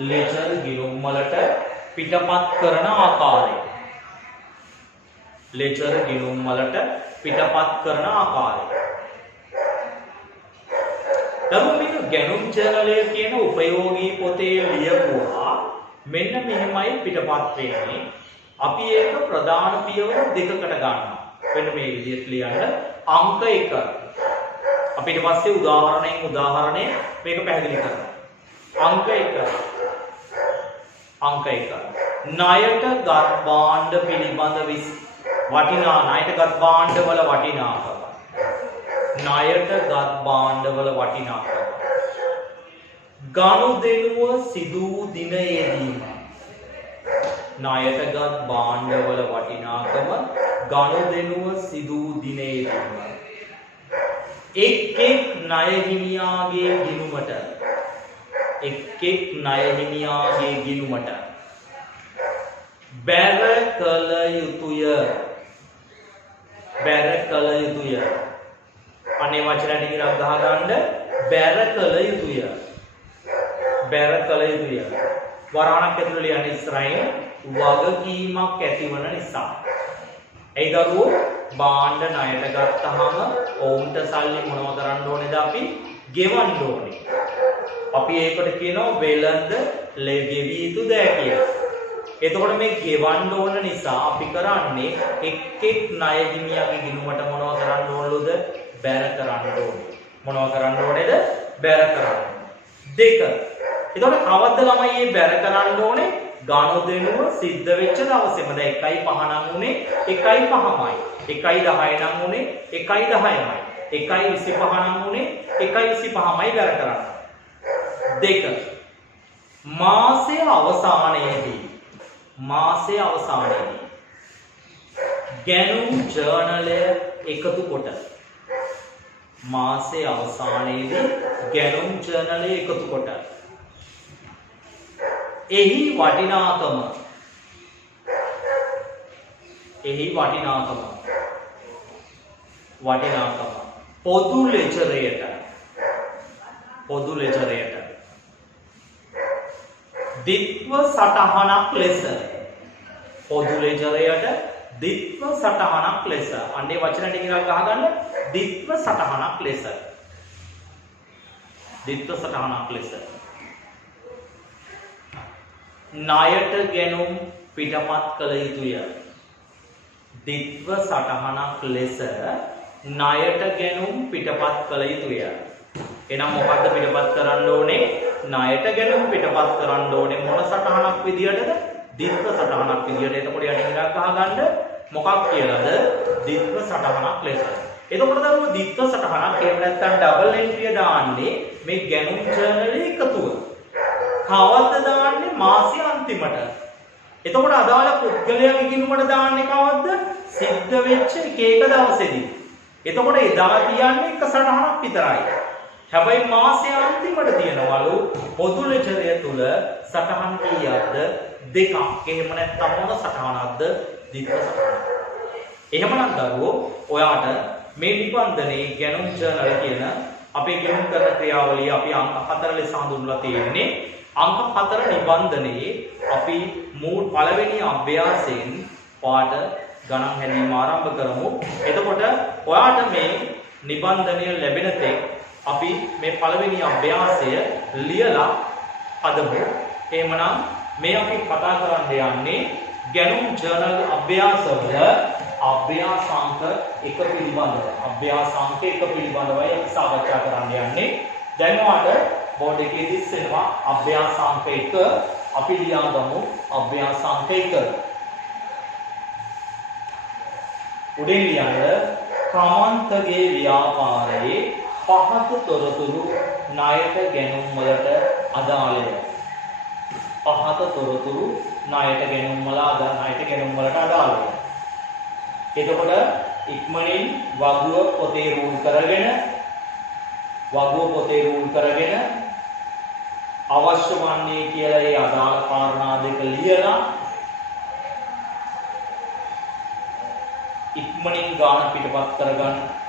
ලෙජර් ගිණුම් වලට පිටපත් කරන ආකාරය. ලෙජර් ගිණුම් වලට පිටපත් කරන ආකාරය. දරුවෝ මේක ගැනුම් ජර්නලය කියන උපයෝගී පොතේ ලියපුවා මෙන්න මෙහෙමයි පිටපත් වෙන්නේ. අපි ඒක ප්‍රධාන පියවර දෙකකට ගන්නවා. මෙන්න මේ විදිහට ලියන්න අංක 1. අපි ඊට පස්සේ උදාහරණය මේක පැහැදිලි කරනවා. අංක 1. ණයට ගත් භාණ්ඩ පිළිබඳ වටිනා ණයට ගත් භාණ්ඩ වල වටිනාකම. ණයට ගත් භාණ්ඩ වල වටිනාකම. ගනුදෙනුව සිදු වූ දිනයේදීම ණයට ගත් භාණ්ඩ වල වටිනාකම ගනුදෙනුව සිදු වූ දිනයේදීම එක් ණය හිමියාගේ ගිණුමට බැර කළ යුතුය. අනේ වචන ටික ඉරක් ගහ ගන්න. බැර කළ යුතුය. වරහණක් ඇතුළේ ලියන්න ඉස්සරහින් වගකීමක් ඇතිවන නිසා. ඒ දරුවෝ භාණ්ඩ ණයට ගත්තාම ඔවුන්ට සල්ලි මොනව කරන්න ඕනේද? අපි ගෙවන්න ඕනේ. අපි ඒකට කියනවා වෙළඳ ගෙවිය යුතු දෑ කියලා. එතකොට මේ ගෙවන්න ඕන නිසා අපි කරන්නේ එක් ණය හිමියාගේ ගිණුමට මොනව කරන්න ඕනලුද? බැර කරන්න ඕනේ. මොනව කරන්න ඕනේද? බැර කරන්න. 2. එතකොට කවද්ද ළමයි මේ බැර කරන්න ඕනේ? ගනුදෙනුව සිද්ධ වෙච්ච දවසේම. දැන් 1.5 නම් උනේ 1.5මයි. 1.10 නම් උනේ 1.10මයි. 1.25 නම් උනේ 1.25මයි බැර කරන්න. 2. මාසයේ අවසානයේදී ගැනුම් ජර්නලය එකතු කොට මාසයේ අවසානයේදී ගැනුම් ජර්නලය එකතු කොට එහි වටිනාකම එහි වටිනාකම පොදු ලෙචරයට ද්විත්ව සටහනක් ලෙස පොදු ලෙචරයට ද්විත්ව සටහනක් ලෙස අන්නේ වචන ටික එකක් ගහගන්න ද්විත්ව සටහනක් ලෙස ණයට ගැනුම් පිටපත් කළ යුතුය ද්විත්ව සටහනක් ලෙස ණයට ගැනුම් පිටපත් කළ යුතුය එහෙනම් මොකද්ද පිටපත් කරන්න ඕනේ ණයට ගැනුම් පිටපත් කරන්න ඕනේ මොන සටහනක් විදියටද ද්විත්ව සටහනක් විදියට එතකොට යටින් ඉරක් ගහගන්න මොකක් කියලාද ද්විත්ව සටහනක් ලෙස එතකොට දරුවෝ ද්විත්ව සටහනක් එහෙම නැත්නම් ඩබල් එන්ට්‍රිය දාන්නේ මේ ගැනුම් ජර්නලයේ එකතුව කවද්ද දාන්නේ මාසෙ අන්තිමට එතකොට අදාළ පුද්ගලයාගේ ගිණුමට දාන්නේ කවද්ද සිද්ධ වෙච්ච එක දවසේදී එතකොට එදා කියන්නේ එක සටහනක් විතරයි හැබැයි මාසයේ අන්තිමට තියනවලු පොදු ලෙචරය තුල සටහන් කීයක්ද දෙකක්. එහෙම නැත්නම් මොන සටහනක්ද? ද්විත්ව සටහන. එහෙමනම් දරුවෝ ඔයාට මේ නිබන්ධනයේ ගැනුම් ජර්නල් කියන අපේ ගැනුම් කරන ක්‍රියාවලිය අපි අංක 4 ලෙස හඳුන්වලා තියෙන්නේ. අංක 4 නිබන්ධනයේ අපි පළවෙනි අභ්‍යාසයෙන් පාඩ ගණන් හැදීම ආරම්භ කරමු. එතකොට ඔයාට මේ නිබන්ධනය ලැබෙන තෙක් අපි මේ පළවෙනි අභ්‍යාසය ලියලා අදමු. එහෙමනම් මේ අපි කතා කරන්න යන්නේ ගැනුම් ජර්නල් අභ්‍යාසවල අභ්‍යාසාංක 1 පිළිබඳව. අභ්‍යාසාංක 1 පිළිබඳවයි අපි සාකච්ඡා කරන්න යන්නේ. දැන් ඔයාලට බෝඩ් එකේ දිස්සෙනවා අභ්‍යාසාංක 1 අපි ලියාගමු අභ්‍යාසාංක 1. උඩින් ලියන්න කාමන්තගේ ව්‍යාපාරයේ පහත තොරතුරු ණයට ගැනුම් වලට අදාළය. පහත තොරතුරු ණයට ගැනුම් වලට අදාළය. එතකොට ඉක්මනින් වගුව පොතේ රූල් කරගෙන අවශ්‍ය වන්නේ කියලා ඒ අදාළ කාරණා දෙක ලියලා ඉක්මනින් ගාන පිටපත් කරගන්න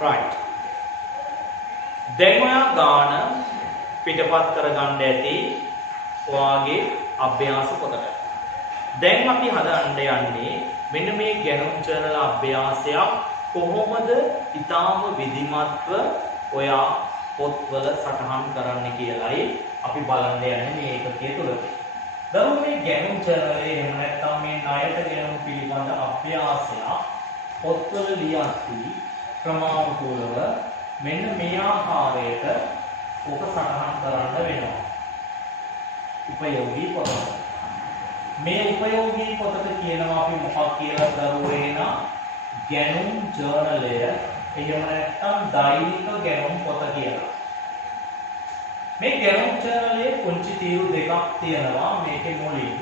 right. දැන් ඔයා ගාන පිටපත් කරගන්න ඇති ඔයාගේ අභ්‍යාස පොතට. දැන් අපි හදන්න යන්නේ මෙන්න මේ ගැනුම් ජර්නල් අභ්‍යාසයක් කොහොමද ඊටාම විධිමත්ව ඔයා පොත්වල සටහන් කරන්න කියලායි අපි බලන්න යන්නේ මේ ඒකකයේ තුලදී. දරුවෝ මේ ගැනුම් ජර්නලයේ එහෙම නැත්නම් මේ ණයට ගැනුම් පිළිබඳ අභ්‍යාසයක් පොත්වල ලියද්දී ක්‍රමානුකූලව මෙන්න මේ ආකාරයට ඔක සටහන් කරන්න වෙනවා. උපයෝගී පොත. මේ උපයෝගී පොතට කියනවා අපි මොකක් කියලා දරුවෝ එන ගැනුම් ජර්නලය එහෙම නැත්නම් දෛනික ගැනුම් පොත කියලා. මේ ගැනුම් ජර්නලයේ පුංචි තීරු දෙකක් තියෙනවා මේකේ මුලින්.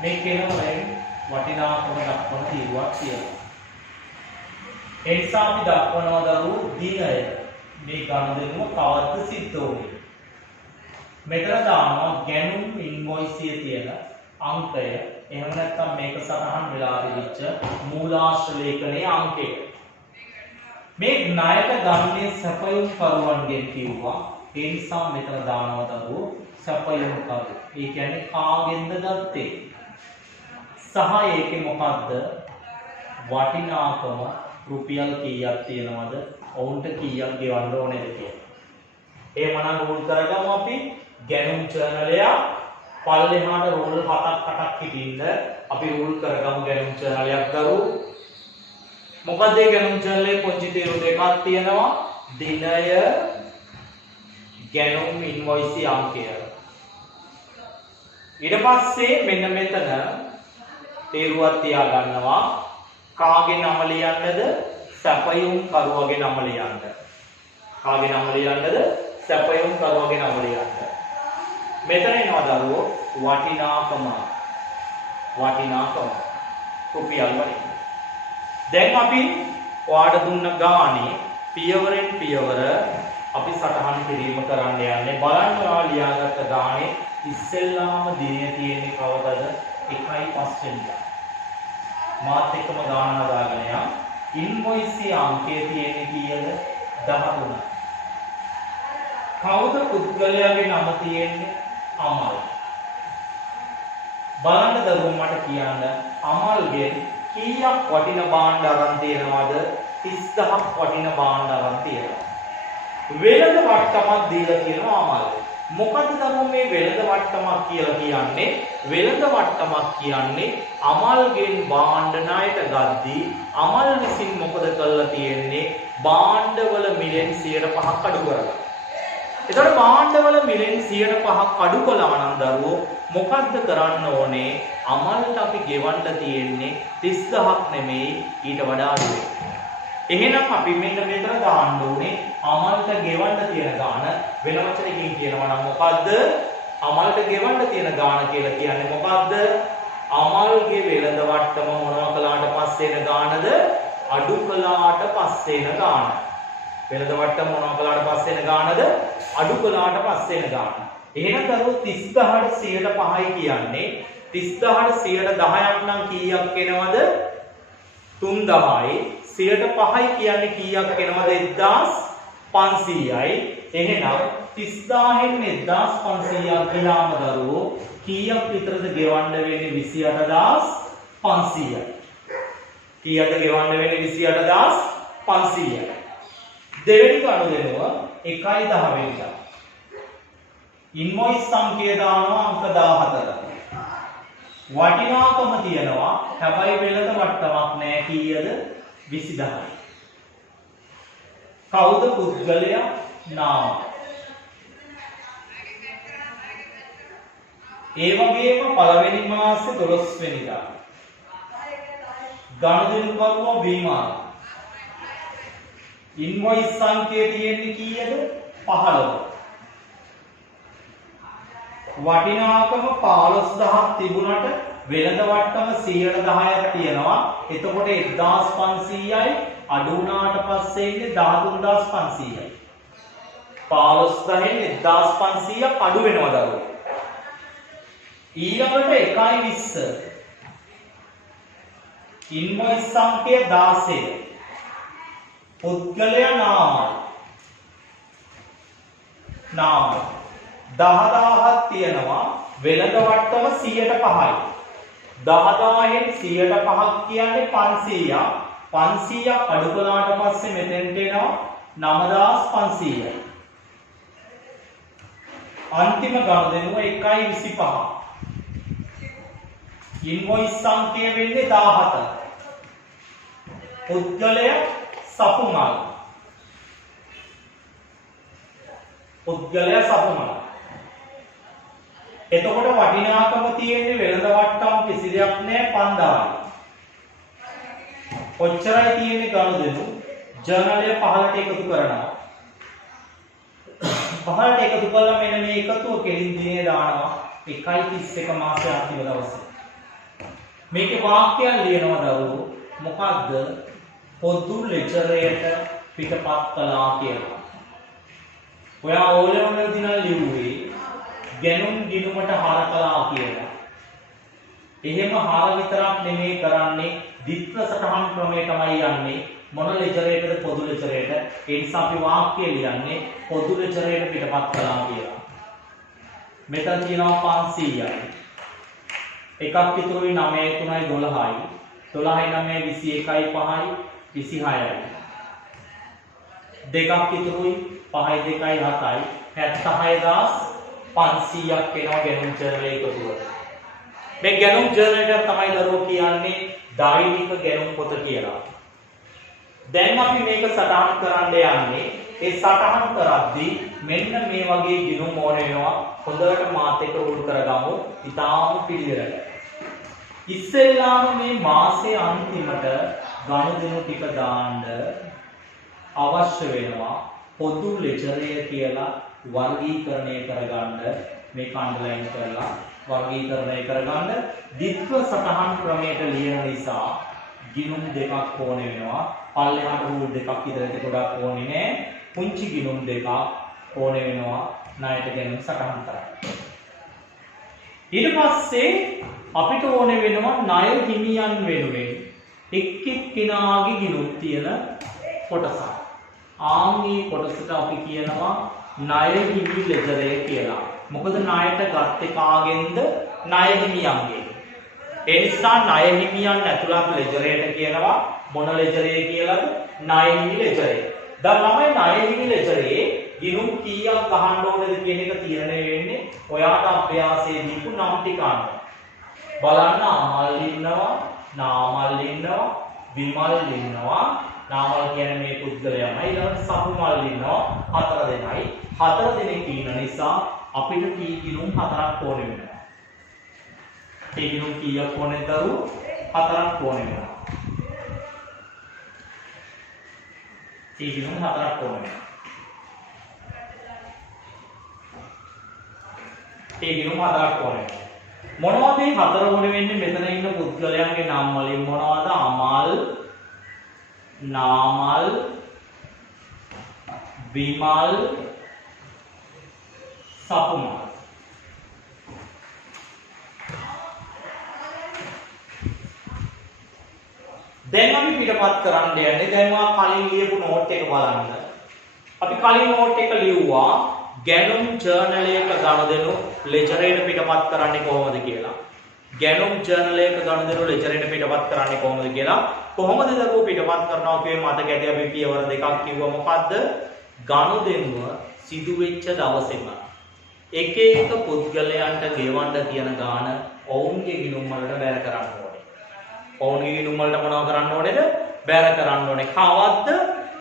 මේ කෙනවරෙන් වටිනාකම දක්වන තීරුවක් තියෙනවා. ඒ නිසා අපි දක්වනවා දරුවෝ දිනය මේ ගනුදෙනුව කවද්ද සිද්ධ වුනේ. මෙතන දානවා ගැනුම් ඉන්වොයිසියේ තියෙන අංකය. එහෙම නැත්නම් මේක සටහන් වෙලා තිබිච්ච මූලාශ්‍ර ලේඛනයේ අංකය. මේ ණයට ගන්නේ සැපයුම් කරුවන්ගෙන් කිව්වා. ඒ නිසා මෙතන දානවා දරුවෝ සැපයුම් කරු. ඒ කියන්නේ කාගෙන්ද ගත්තේ? සහ ඒකේ මොකද්ද? වටිනාකම රුපියල් කීයක් තියෙනවද? ඔවුන්ට කීයක් ගෙවන්න ඕනේද කියලා. එහෙමනම් රූල් කරගමු අපි ගැනුම් ජර්නලය පල්ලෙහාට රූල් 7ක් හිටින්න අපි රූල් කරගමු ගැනුම් ජර්නලයක් දරුවෝ. මොකද මේ ගැනුම් ජර්නලයේ පොඩි තීරු දෙකක් තියෙනවා. දිනය ගැනුම් ඉන්වොයිසි අංකය. ඊට පස්සේ මෙන්න මෙතන තීරුවක් තියා ගන්නවා. කාගේ නම ලියන්නද? සැපයුම් කරුවගේ නම ලියන්න. කාගේ නම ලියන්නද? සැපයුම් කරුවගේ නම ලියන්න. මෙතන එනවා දරුවෝ වටිනාකම. වටිනාකම රුපියල් වලින්. දැන් අපි ඔයාලට දුන්න ගානේ පියවරෙන් පියවර අපි සටහන් කිරීම කරන්න යන්නේ. බලන්න ඔයාලා ලියාගත්ත ගානේ ඉස්සෙල්ලාම දිනය තියෙන්නේ කවදද? 1/5 වෙනිදා. මාත් එක්කම ගාන හදාගෙන යන්න. ඉන්වොයිසි අංකය තියෙන්නේ කීයද? 13. කවුද පුද්ගලයාගේ නම තියෙන්නේ? අමල්. බලන්න දරුවෝ මට කියන්න අමල්ගෙන් කීයක් වටින භාණ්ඩ අරන් තියෙනවද? 30000ක් වටින භාණ්ඩ අරන් තියෙනවා. වෙළඳ වට්ටමක් දීලා තියෙනවා අමල්. මොකද්ද දරුවෝ මේ වෙළඳ වට්ටමක් කියලා කියන්නේ? වෙළඳ වට්ටමක් කියන්නේ අමල්ගෙන් භාණ්ඩ ණයට ගද්දී අමල් විසින් මොකද කරලා තියෙන්නේ? භාණ්ඩවල මිලෙන් 5% අඩු කරලා. එතකොට භාණ්ඩවල මිලෙන් 5% අඩු කළා නම් දරුවෝ මොකද්ද කරන්න ඕනේ? අමල්ට අපි ගෙවන්න තියෙන්නේ 30000ක් නෙමෙයි ඊට වඩා අඩුයි. එහෙනම් අපි මෙන්න මෙතන දාන්න ඕනේ අමල්ට ගෙවන්න තියෙන ගාණ. වෙන වචනකින් කියනවා නම් මොකද්ද? අමල්ට ගෙවන්න තියෙන ගාණ කියලා කියන්නේ මොකද්ද? අමල්ගේ වෙළඳ වට්ටම මොනවා කළාට පස්සේ එන ගාණද? අඩු කළාට පස්සේ එන ගාණ. වෙළඳ වට්ටම මොනවා කළාට පස්සේ එන ගාණද? අඩු කළාට පස්සේ එන ගාණ. එහෙනම් දරුවෝ 30000ට 105යි කියන්නේ 30000ට 10ක් නම් කීයක් එනවද? 3000යි. 5යි කියන්නේ කීයක් එනවද? 1500යි. එහෙනම් 30000න් 1500ක් ගියාම දරුවෝ කීයක් විතරද ගෙවන්න වෙන්නේ? 28500යි. කීයක්ද ගෙවන්න වෙන්නේ? 28500යි. දෙවෙනි ගනුදෙනුව 1/10 වෙනිදා. ඉන්වොයිස් සංඛ්‍ය දානවා අංක 14. වටිනාකම තියෙනවා. හැබැයි වෙළඳ වට්ටමක් නැහැ. කීයද? 20000යි. කවුද පුද්ගලයා? නාම. ඒ වගේම පළවෙනි මාසේ 12 වෙනිදා. ගනුදෙනු කරුවා විමාන. ඉන්වොයිස් සංඛ්‍ය තියෙන්නේ කීයද? 15. වටිනාකම 15000ක් තිබුණට වෙළඳ වට්ටම 110ක් තියෙනවා. එතකොට 1500යි අඩු වුණාට පස්සේ ඉන්නේ 13500යි. 15න් 1500ක් අඩු වෙනවා දරුවෝ. ඊළඟට 1/20. ඉන්වොයිස් සංඛ්‍ය 16. පුද්ගලයා නාමයි. නාමයි. 10000ක් තියෙනවා. වෙළඳ වට්ටම 105යි. 10000න් 105ක් කියන්නේ 500ක්. 500ක් අඩු කළාට පස්සේ මෙතෙන්ට එනවා 9500යි. अंतिम गणदेनुव 1.25. इनवॉइस संख्या වෙන්නේ 17. පුද්ගලයා සපුමල්. පුද්ගලයා සපුමල්. එතකොට වටිනාකම තියෙන්නේ වෙළඳ වට්ටම් කිසි දෙයක් නැහැ 5000යි. කොච්චරයි තියෙන්නේ ගණදෙනු? ජර්නලය 15ට එකතු කරනවා. 15ට එකතු කළා මෙන්න මේ එකතුව කෙලින් දිනේ දානවා 1.31 මාසයේ අන්තිම දවසේ. මේකේ වාක්‍යයක් ලියනවා දරුවෝ මොකද්ද? පොදු ලෙජරයට පිටපත් කළා කියලා. ඔයා ඕලෙවල් වලදී නම් ලිව්වේ ගැනුම් ගිණුමට හර කළා කියලා. එහෙම හර විතරක් නෙමෙයි කරන්නේ ද්විත්ව සටහන් ක්‍රමය තමයි යන්නේ. මොන ලෙජරයටද? පොදු ලෙජරයට. ඒ නිසා අපි වාක්‍ය ලියන්නේ පොදු ලෙජරයට පිටපත් කළා කියලා. මෙතන තියෙනවා 500යි. එකක් ඉතුරුයි 9යි 3යි 12යි. 12යි 9යි 21යි 5යි 26යි. දෙකක් ඉතුරුයි 5යි 2යි 7යි 76500ක් එනවා ගැනුම් ජර්නලයේ එකතුව. මේ ගැනුම් ජර්නලයට තමයි දරුවෝ කියන්නේ දෛනික ගැනුම් පොත කියලා. දැන් අපි මේක සටහන් කරන්න යන්නේ. ඒ සටහන් කරද්දී මෙන්න මේ වගේ ගිණුම් ඕන වෙනවා. හොඳට මාත් එක්ක උඩු කරගමු. ඊටාම පිළිවෙලට. ඉස්සෙල්ලාම මේ මාසේ අන්තිමට ගණුදෙනු ටික දාන්න අවශ්‍ය වෙනවා. පොදු ලෙජරය කියලා වර්ගීකරණය කරගන්න මේක අන්ඩර්ලයින් කරලා වර්ගීකරණය කරගන්න ද්විත්ව සටහන් ක්‍රමයට ලියන නිසා ගිණුම් දෙකක් ඕන වෙනවා. පල්ලෙහාට රූල් දෙකක් ඉදලට ගොඩක් ඕනේ නෑ. පුංචි ගිණුම් දෙකක් ඕන වෙනවා ණයට ගැනුම් සටහන් කරන්න. ඊට පස්සේ අපිට ඕන වෙනවා ණය හිමියන් වෙනුවෙන් එක් එක්කෙනාගේ ගිණුම් තියෙන කොටසක්. ආන්ගේ කොටසට අපි කියනවා ණය හිමි ලෙජරය කියලා. මොකද ණයට ගත්තේ කාගෙන්ද? ණය හිමියන්ගෙන්. ඒ නිසා ණය හිමියන් ඇතුළත් ලෙජරයට කියනවා මොන ලෙජරය කියලාද? ණය හිමි ලෙජරය. දැන් ළමයි ණය හිමි ලෙජරේ ගිණුම් කීයක් ගහන්න ඕනද කියන එක තීරණය වෙන්නේ ඔයාට අභ්‍යාසයේ දීපු නම් ටික අනුව. බලන්න අමල් ඉන්නවා, නාමල් ඉන්නවා, විමල් ඉන්නවා. නාමල් කියන්නේ මේ පුද්ගලයාමයි. ඊළඟට සපුමල් ඉන්නවා 4 දෙනයි. 4 දෙනෙක් ඉන්න නිසා අපිට කී ගිණුම් 4ක් ඕන වෙනවා. ඒ ගිණුම් කීයක් ඕනද දරුවෝ? 4ක් ඕන වෙනවා. ඒ ගිණුම් 4ක් ඕන වෙනවා. ඒ ගිණුම් 4ක් ඕන වෙනවා. මොනවද මේ 4 ඕන වෙන්නේ? මෙතන ඉන්න පුද්ගලයන්ගේ නම් වලින් මොනවද? අමල්, නාමල්, විමල්, සපුමල්. දැන් අපි පිටපත් කරන්න යන්නේ. දැන් ඔයා කලින් ලියපු නෝට් එක බලන්න. අපි කලින් නෝට් එක ලිව්වා ගැනුම් ජර්නලයක ගණුදෙනු ලෙජරයට පිටපත් කරන්නේ කොහොමද කියලා. ගැනුම් ජර්නලයක ගණුදෙනු ලෙජරයට පිටපත් කරන්නේ කොහොමද කියලා. කොහොමද දරුවෝ පිටපත් කරනවා කියවේ මතක ඇති අපි පියවර දෙකක් කිව්වා. මොකද්ද? ගණුදෙනුව සිදු වෙච්ච දවසේම එක එක පුද්ගලයන්ට ගෙවන්න තියෙන ගාණ ඔවුන්ගේ ගිණුම් වලට බැර කරන්න ඕනේ. ඔවුන්ගේ ගිණුම් වලට මොනව කරන්න ඕනේද? බැර කරන්න ඕනේ. කවද්ද?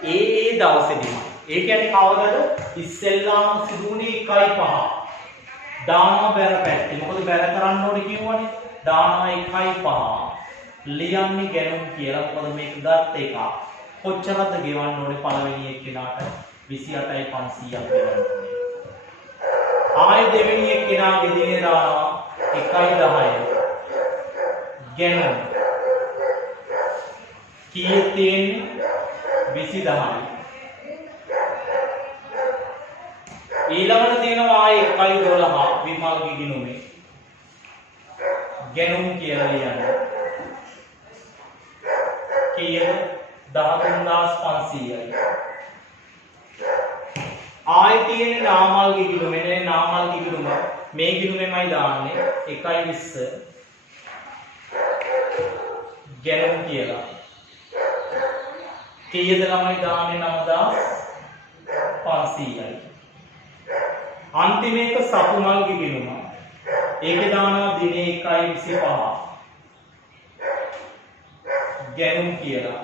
ඒ දවසේදීම. ඒ කියන්නේ කවදද? ඉස්සෙල්ලාම සිදුුනේ 1.5. දානවා බැර පැත්තේ. මොකද බැර කරන්න ඕනේ කියවනේ. දානවා 1.5. ලියන්නේ ගැනුම් කියලා. මොකද මේක ගත්ත එක. කොච්චරද ගෙවන්න ඕනේ පළවෙනි එක්කෙනාට? 28500ක් ගෙවන්න ඕනේ. ආයෙ දෙවෙනි එක්කෙනාගේ දිනේ දානවා 1.10. ගැනුම් කීයක් තියෙන්නේ? 20යි. ඊළඟට තියෙනවා ආයෙ 1.12 විමල්ගේ ගිණුමේ ගැනුම් කියලා ලියන්න. කීයද? 13500යි. ආයි තියෙන්නේ නාමල් ගිණුම. මෙන්න නාමල් ගිණුම මේ ගිණුමෙමයි දාන්නේ 1.20 ගැනුම් කියලා. කීයද ළමයි දාන්නේ 9500යි. අන්තිම එක සපුමල් ගිණුම. ඒකේ දානවා දිනේ 1.25 ගැනුම් කියලා.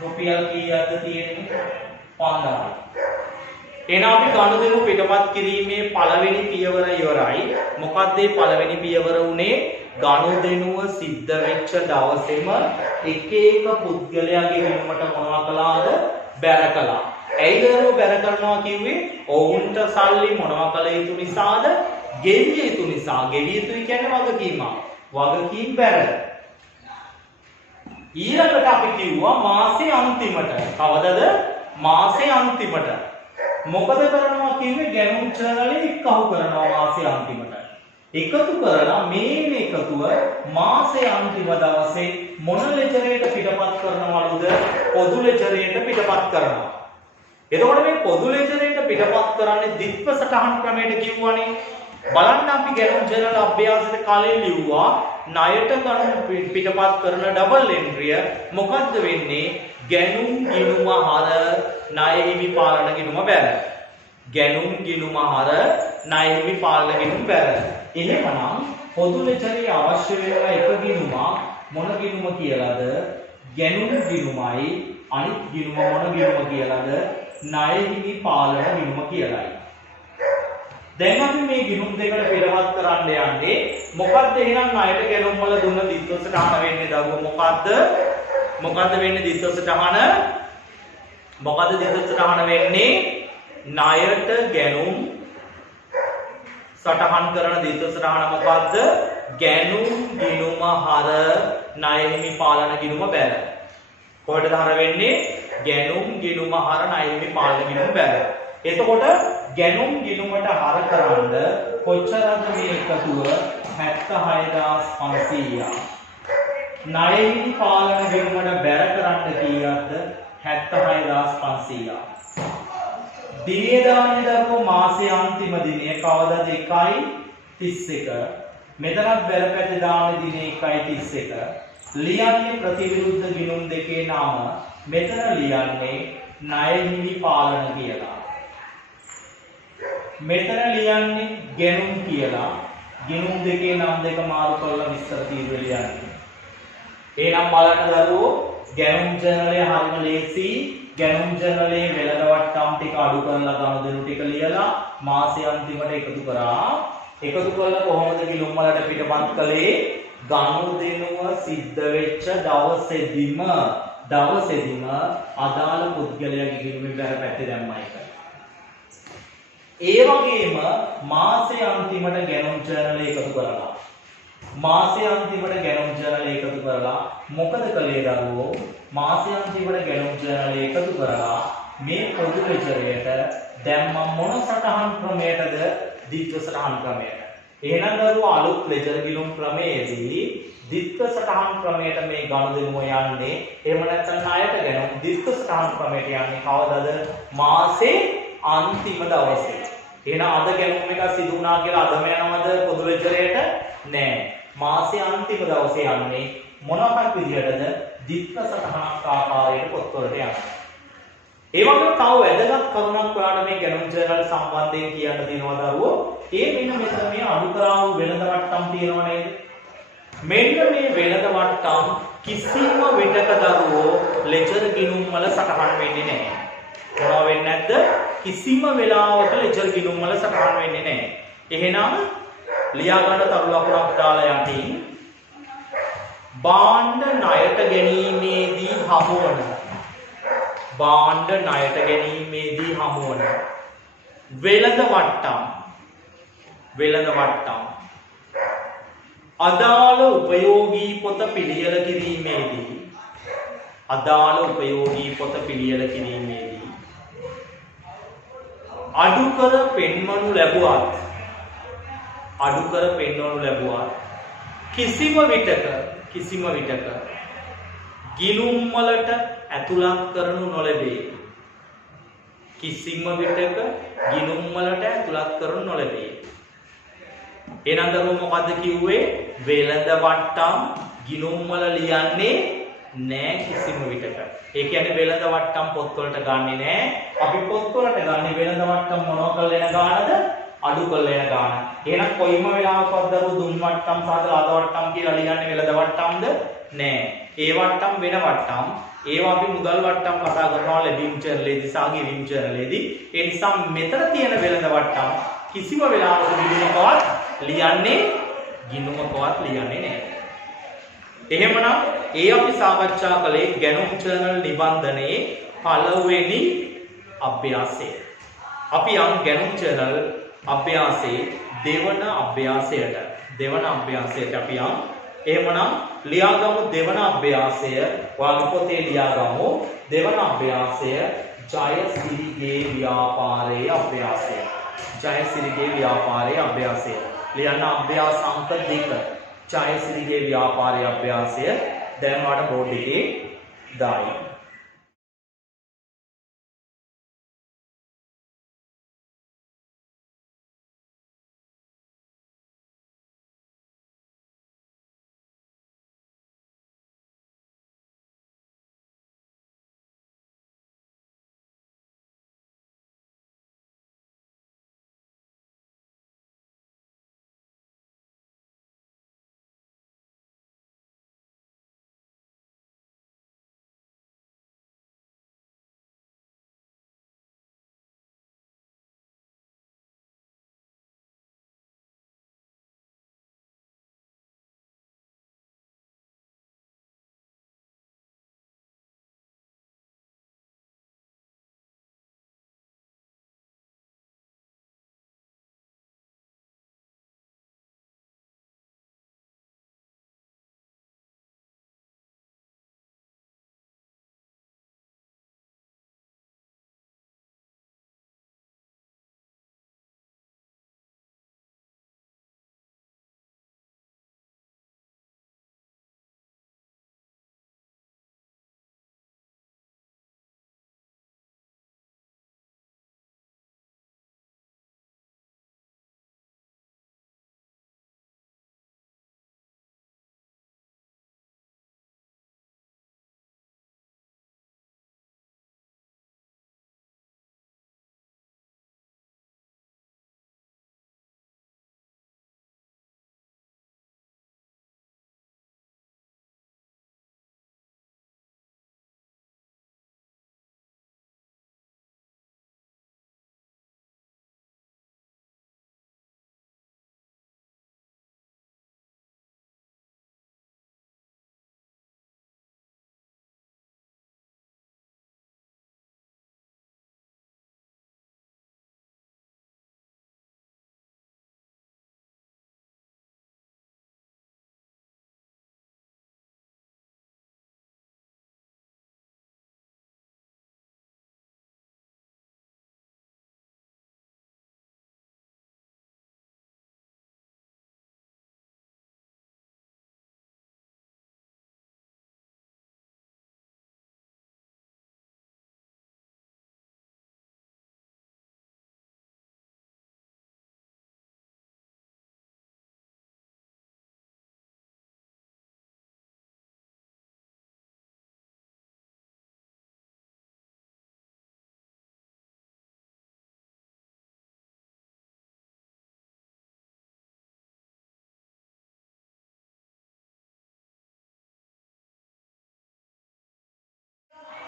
රුපියල් කීයක්ද තියෙන්නේ? 5000යි. එහෙනම් අපි ගනුදෙනු පිටපත් කිරීමේ පළවෙනි පියවර ඉවරයි. මොකක්ද මේ පළවෙනි පියවර උනේ? ගනුදෙනුව සිද්ධ වෙච්ච දවසේම එක එක පුද්ගලයාගේ වෙනුමට මොනවා කළාද? බැර කළා. ඇයිද බැර කරනවා කිව්වේ? ඔවුන්ට සල්ලි මොනවා කළ යුතු නිසාද? ගෙවිය යුතු නිසා. ගෙවිය යුතුයි කියන්නේ වගකීමක්. වගකීම් බැර. ඊළඟට අපි කිව්වා මාසේ අන්තිමට. කවදද? මාසේ අන්තිමට. මොකද කරනවා කිව්වේ? ගැනුම් ජර්නලෙ එකහු කරනවා මාසේ අන්තිමට. එකතු කරලා මේ එකතුව මාසේ අන්තිම දවසේ මොන ලෙජරයට පිටපත් කරනවලුද? පොදු ලෙජරයට පිටපත් කරනවා. එතකොට මේ පොදු ලෙජරයට පිටපත් කරන්නේ දිත්ව සටහන් ක්‍රමයට කිව්වනේ. බලන්න අපි ගැනුම් ජර්නල් අභ්‍යාසයට කලින් ලිව්වා ණයට ගණන් පිටපත් කරන ඩබල් එන්ට්‍රිය මොකද්ද වෙන්නේ? ගැනුම් ගිණුම හර ණය හිමි පාලන ගිණුම බැර. ගැනුම් ගිණුම හර ණය හිමි පාලන ගිණුම බැර. එහෙමනම් පොදු ලෙජරේ අවශ්‍ය වෙන එක ගිණුම මොන ගිණුම කියලාද? ගැනුම් ගිණුමයි. අනිත් ගිණුම මොන ගිණුම කියලාද? ණය හිමි පාලන ගිණුම කියලායි. දැන් අපි මේ ගිණුම් දෙකට පෙරවත් කරන්න යන්නේ මොකද්ද? එහෙනම් ණයට ගැනුම් වල දුන්න දිත්ව සටහන වෙන්නේ දරුවෝ මොකද්ද? මොකද්ද වෙන්නේ දිත්ව සටහන? මොකද්ද දිත්ව සටහන වෙන්නේ? ණයට ගැනුම් සටහන් කරන දිත්ව සටහන මොකද්ද? ගැනුම් ගිණුම හර ණය හිමි පාලන ගිණුම බැර. කොහෙටද හර වෙන්නේ? ගැනුම් ගිණුම හර ණය හිමි පාලන ගිණුම බැර. එතකොට ගැනුම් ගිණුමට හර කරන්න කොච්චරද මේ එකතුව? 76500ක්. ණය හිමි පාලන ගිණුමට බැර කරන්න කීයක්ද? 76500ක්. දිනේ දාන්නේ දරුවෝ මාසේ අන්තිම දිනය කවදාද? 1.31. මෙතනත් බැලපැති දාන්නේ දිනේ 1.31. ලියන්නේ ප්‍රතිවිරුද්ධ ගිණුම් දෙකේ නම. මෙතන ලියන්නේ ණය හිමි පාලන කියලා. මෙතන ලියන්නේ ගැනුම් කියලා. ගිණුම් දෙකේ නම් දෙක මාරු කරලා විස්තර තීරුව ලියන්නේ. එහෙනම් බලන්න දරුවෝ ගැනුම් ජර්නලයේ හරිම ලේසි. ගැනුම් ජර්නලයේ වෙළඳ වට්ටම් ටික අඩු කරලා ගනුදෙනු ටික ලියලා මාසේ අන්තිමට එකතු කරා. එකතු කරලා කොහොමද ගිණුම් වලට පිටපත් කළේ? ගනුදෙනුව සිද්ධ වෙච්ච දවසේදීම අදාළ පුද්ගලයාගේ ගිණුමේ බැර පැත්තේ දැම්මයි. ඒ වගේම මාසේ අන්තිමට ගැනුම් ජර්නල එකතු කරලා මොකද කළේ දරුවෝ? මාසේ අන්තිමට ගැනුම් ජර්නල එකතු කරලා මේ පොදු ලෙජරයට දැම්ම මොන සටහන් ක්‍රමයටද? දිත්ව සටහන් ක්‍රමයට. එහෙනම් දරුවෝ අලුත් ලෙජර් ගිණුම් ක්‍රමයේදී දිත්ව සටහන් ක්‍රමයට මේ ගනුදෙනුව යන්නේ. එහෙම නැත්නම් ණයට ගැනුම් දිත්ව සටහන් ක්‍රමයට යන්නේ කවදාද? මාසේ අන්තිම දවසේ. එහෙනම් අද ගැනුම් එක සිදු වුණා කියලා අදම යනවද පොදු ලෙජරයට? නෑ. මාසේ අන්තිම දවසේ යන්නේ මොනවාක් විදියටද? දිත්ව සටහනක් ආකාරයට පොත්වලට යනවා. ඒ වගේම තව වැදගත් කරුණක් ඔයාලට මේ ගැනුම් ජර්නල් සම්බන්ධයෙන් කියන්න තියෙනවා දරුවෝ. ඒ මෙන්න මෙතන මේ අඩු කරා වූ වෙළඳ වට්ටම් තියෙනව නේද? මෙන්න මේ වෙළඳ වට්ටම් කිසිම විටක දරුවෝ ලෙජර් ගිණුම් වල සටහන් වෙන්නේ නැහැ. මොනවා වෙන්නේ නැද්ද? කිසිම වෙලාවක ලෙජර් ගිණුම් වල සටහන් වෙන්නේ නැහැ. එහෙනම් ලියා ගන්න තරු ලකුණක් දාලා යටින් භාණ්ඩ ණයට ගැනීමේදී හමුවන වෙළඳ වට්ටම් අදාළ උපයෝගී පොත පිළියෙල කිරීමේදී අඩු කර පෙන්වනු ලැබුවත් කිසිම විටක ගිනුම් වලට ඇතුළත් කරනු නොලැබේ. කිසිම විටක ගිනුම් වලට ඇතුළත් කරනු නොලැබේ. එහෙනම් දරුවෝ මොකද්ද කිව්වේ? වෙළඳ වට්ටම් ගිනුම් වල ලියන්නේ නෑ කිසිම විටක. ඒ කියන්නේ වෙළඳ වට්ටම් පොත් වලට ගන්නෙ නෑ. අපි පොත් වලට ගන්නෙ වෙළඳ වට්ටම් මොනවා කරලා එන ගානද? අඩු කරලා එන ගාන. එහෙනම් කොයිම වෙලාවකවත් දරුවෝ දුම් වට්ටම් සහ ලාද වට්ටම් කියලා ලියන්නේ වෙළඳ වට්ටම්ද? නෑ. ඒ වට්ටම් වෙන වට්ටම්. ඒවා අපි මුදල් වට්ටම් කතා කරනවා ලැබීම් ජර්නලේදී සහ ගෙවීම් ජර්නලේදී. ඒ නිසා මෙතන තියෙන වෙළඳ වට්ටම් කිසිම වෙලාවක ගිණුමකවත් ලියන්නේ ලියන්නේ නෑ. එහෙමනම් ඒ අපි සාකච්ඡා කළේ ගැනුම් ජර්නල් නිබන්ධනයේ පළවෙනි අභ්‍යාසය. අපි යම් ගැනුම් ජර්නල් අභ්‍යාසයේ දෙවන අභ්‍යාසයට අපි යම්. එහෙමනම් ලියාගමු දෙවන අභ්‍යාසය. ඔයාගේ පොතේ ලියාගමු දෙවන අභ්‍යාසය ජයසිරිගේ ව්‍යාපාරයේ අභ්‍යාසය. ජයසිරිගේ ව්‍යාපාරයේ අභ්‍යාසය. ලියන්න අභ්‍යාස අංක 2. ජයසිරිගේ ව්‍යාපාරයේ අභ්‍යාසය දැන් ඔයාලට බෝඩ් එකේ දායි.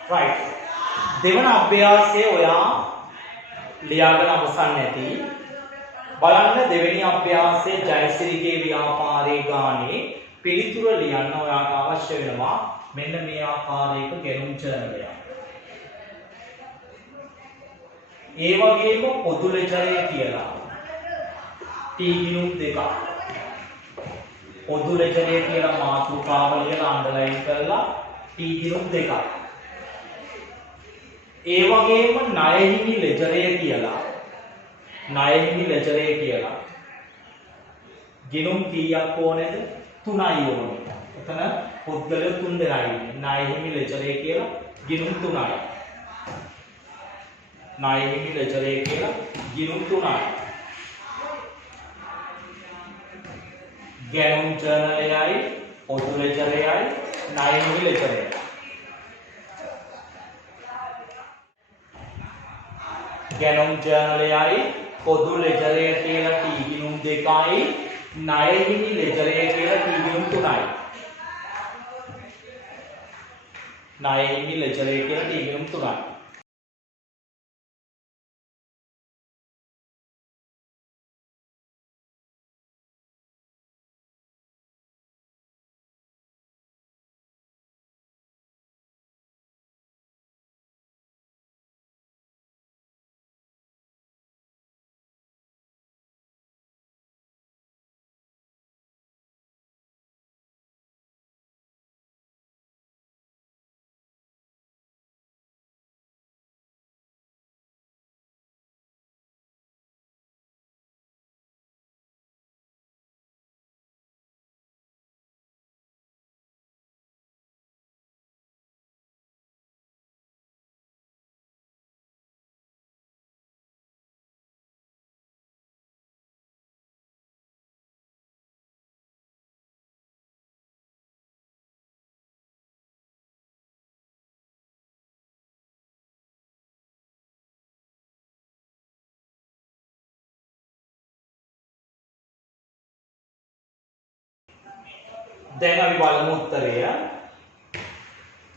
right. දෙවන අභ්‍යාසයේ ඔයා ලියාගෙන අවසන් නැති. බලන්න දෙවෙනි අභ්‍යාසයේ ජයසිරිගේ ව්‍යාපාරයේ ගානේ පිළිතුර ලියන්න ඔයාට අවශ්‍ය වෙනවා මෙන්න මේ ආකාරයක ගෙනුම් ජර්නලයක්. ඒ වගේම පොදු ලෙජරය කියලා ටී ගිණුම් දෙකක්. පොදු ලෙජරය කියලා මාතෘකාව ලියලා අන්ඩර්ලයින් කරලා ටී ගිණුම් දෙකක්. ඒ වගේම ණයහිමි ලෙජරය කියලා ගිණුම් කීයක් ඕනේද? 3යි ඕනේ. එතන පුද්ගලයෝ 3 දෙනා ඉන්නේ. ණය හිමි ලෙචරේ කියලා ගිණුම් 3යි. ණය හිමි ලෙචරේ කියලා ගිණුම් 3යි. ගැනුම් ජර්නලයයි පොදු ලෙචරයයි ණය හිමි ලෙචරයයි. ගැනුම් ජර්නලයයි පොදු ලෙජරය කියලා T ගිණුම් 2යි ණය හිමි ලෙජරය කියලා T ගිණුම් 3යි. ණය හිමි ලෙජරය කියලා T ගිණුම් 3යි. දැන් අපි බලමු උත්තරය.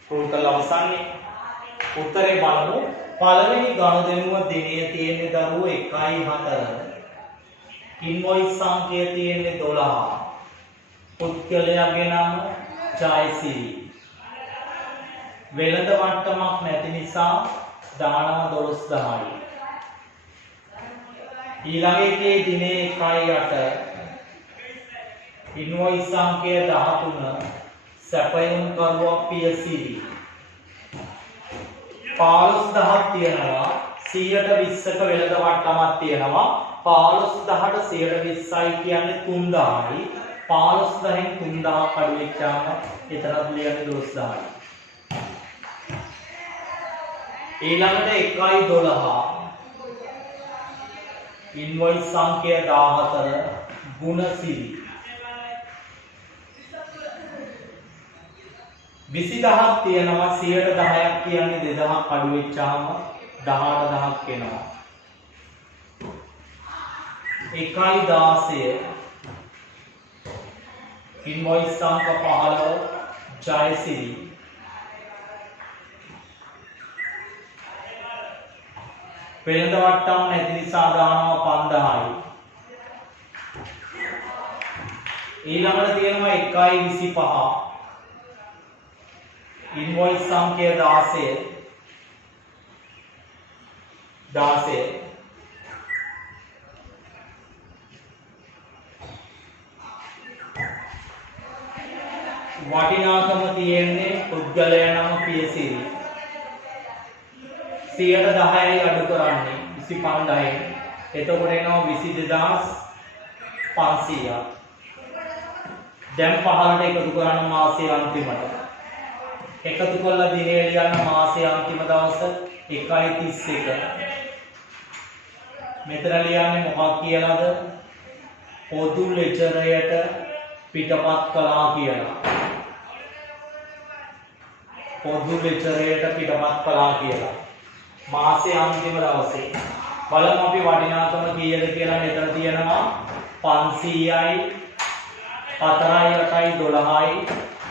පුරුදු කළ අවසානයේ උත්තරේ බලමු. පළවෙනි ගනුදෙනුව දිනේ තියෙන්නේ දරුවෝ 1.4. ඉන්වොයිස් අංකය තියෙන්නේ 12. පුද්ගලයාගේ නම ජයසිරි. වෙළඳ මට්ටමක් නැති නිසා දානම 12.10යි. ඊළඟ එකේ දිනේ 1.8. ඉන්වොයිස් අංකය 13. සැපයුම් කරුවක් පියසිරි. 15000ක් තියෙනවා. 120ක වෙළඳ වට්ටමක් තියෙනවා. 15000ට 120යි කියන්නේ 3000යි. 15000න් 3000ක් අඩු වෙච්චාම එතනත් ලියන්නේ 12000යි. ඊළඟට 1.12. ඉන්වොයිස් අංකය 14. ගුණසිරි. 20000ක් තියෙනවා. 110ක් කියන්නේ 2000ක් අඩු වෙච්චාම 18000ක් එනවා. 1.16. ඉන්වොයිස් අංක 15. ජයසිරි. වෙළඳ වට්ටම් නැති නිසා දානවා 5000යි. ඊළඟට තියෙනවා 1.25. ඉන්වොයිස් අංකය 16. වටිනාකම තියෙන්නේ පුද්ගලයා නම පියසිරි. 110යි අඩු කරන්නේ 25යි. එතකොට එනවා 22500ක්. දැන් 15ට එකතු කරන්න මාසයේ අන්තිමට. එකතු කරලා දිනේ ලියන්න මාසයේ අන්තිම දවස 1.31. මෙතන ලියන්නේ මොකක් කියලාද? පොදු ලෙජරයට පිටපත් කළා කියලා. පොදු ලෙජරයට පිටපත් කළා කියලා. මාසයේ අන්තිම දවසේ. බලමු අපි වටිනාකම කීයද කියලා. මෙතන තියෙනවා 500යි 4යි 8යි 12යි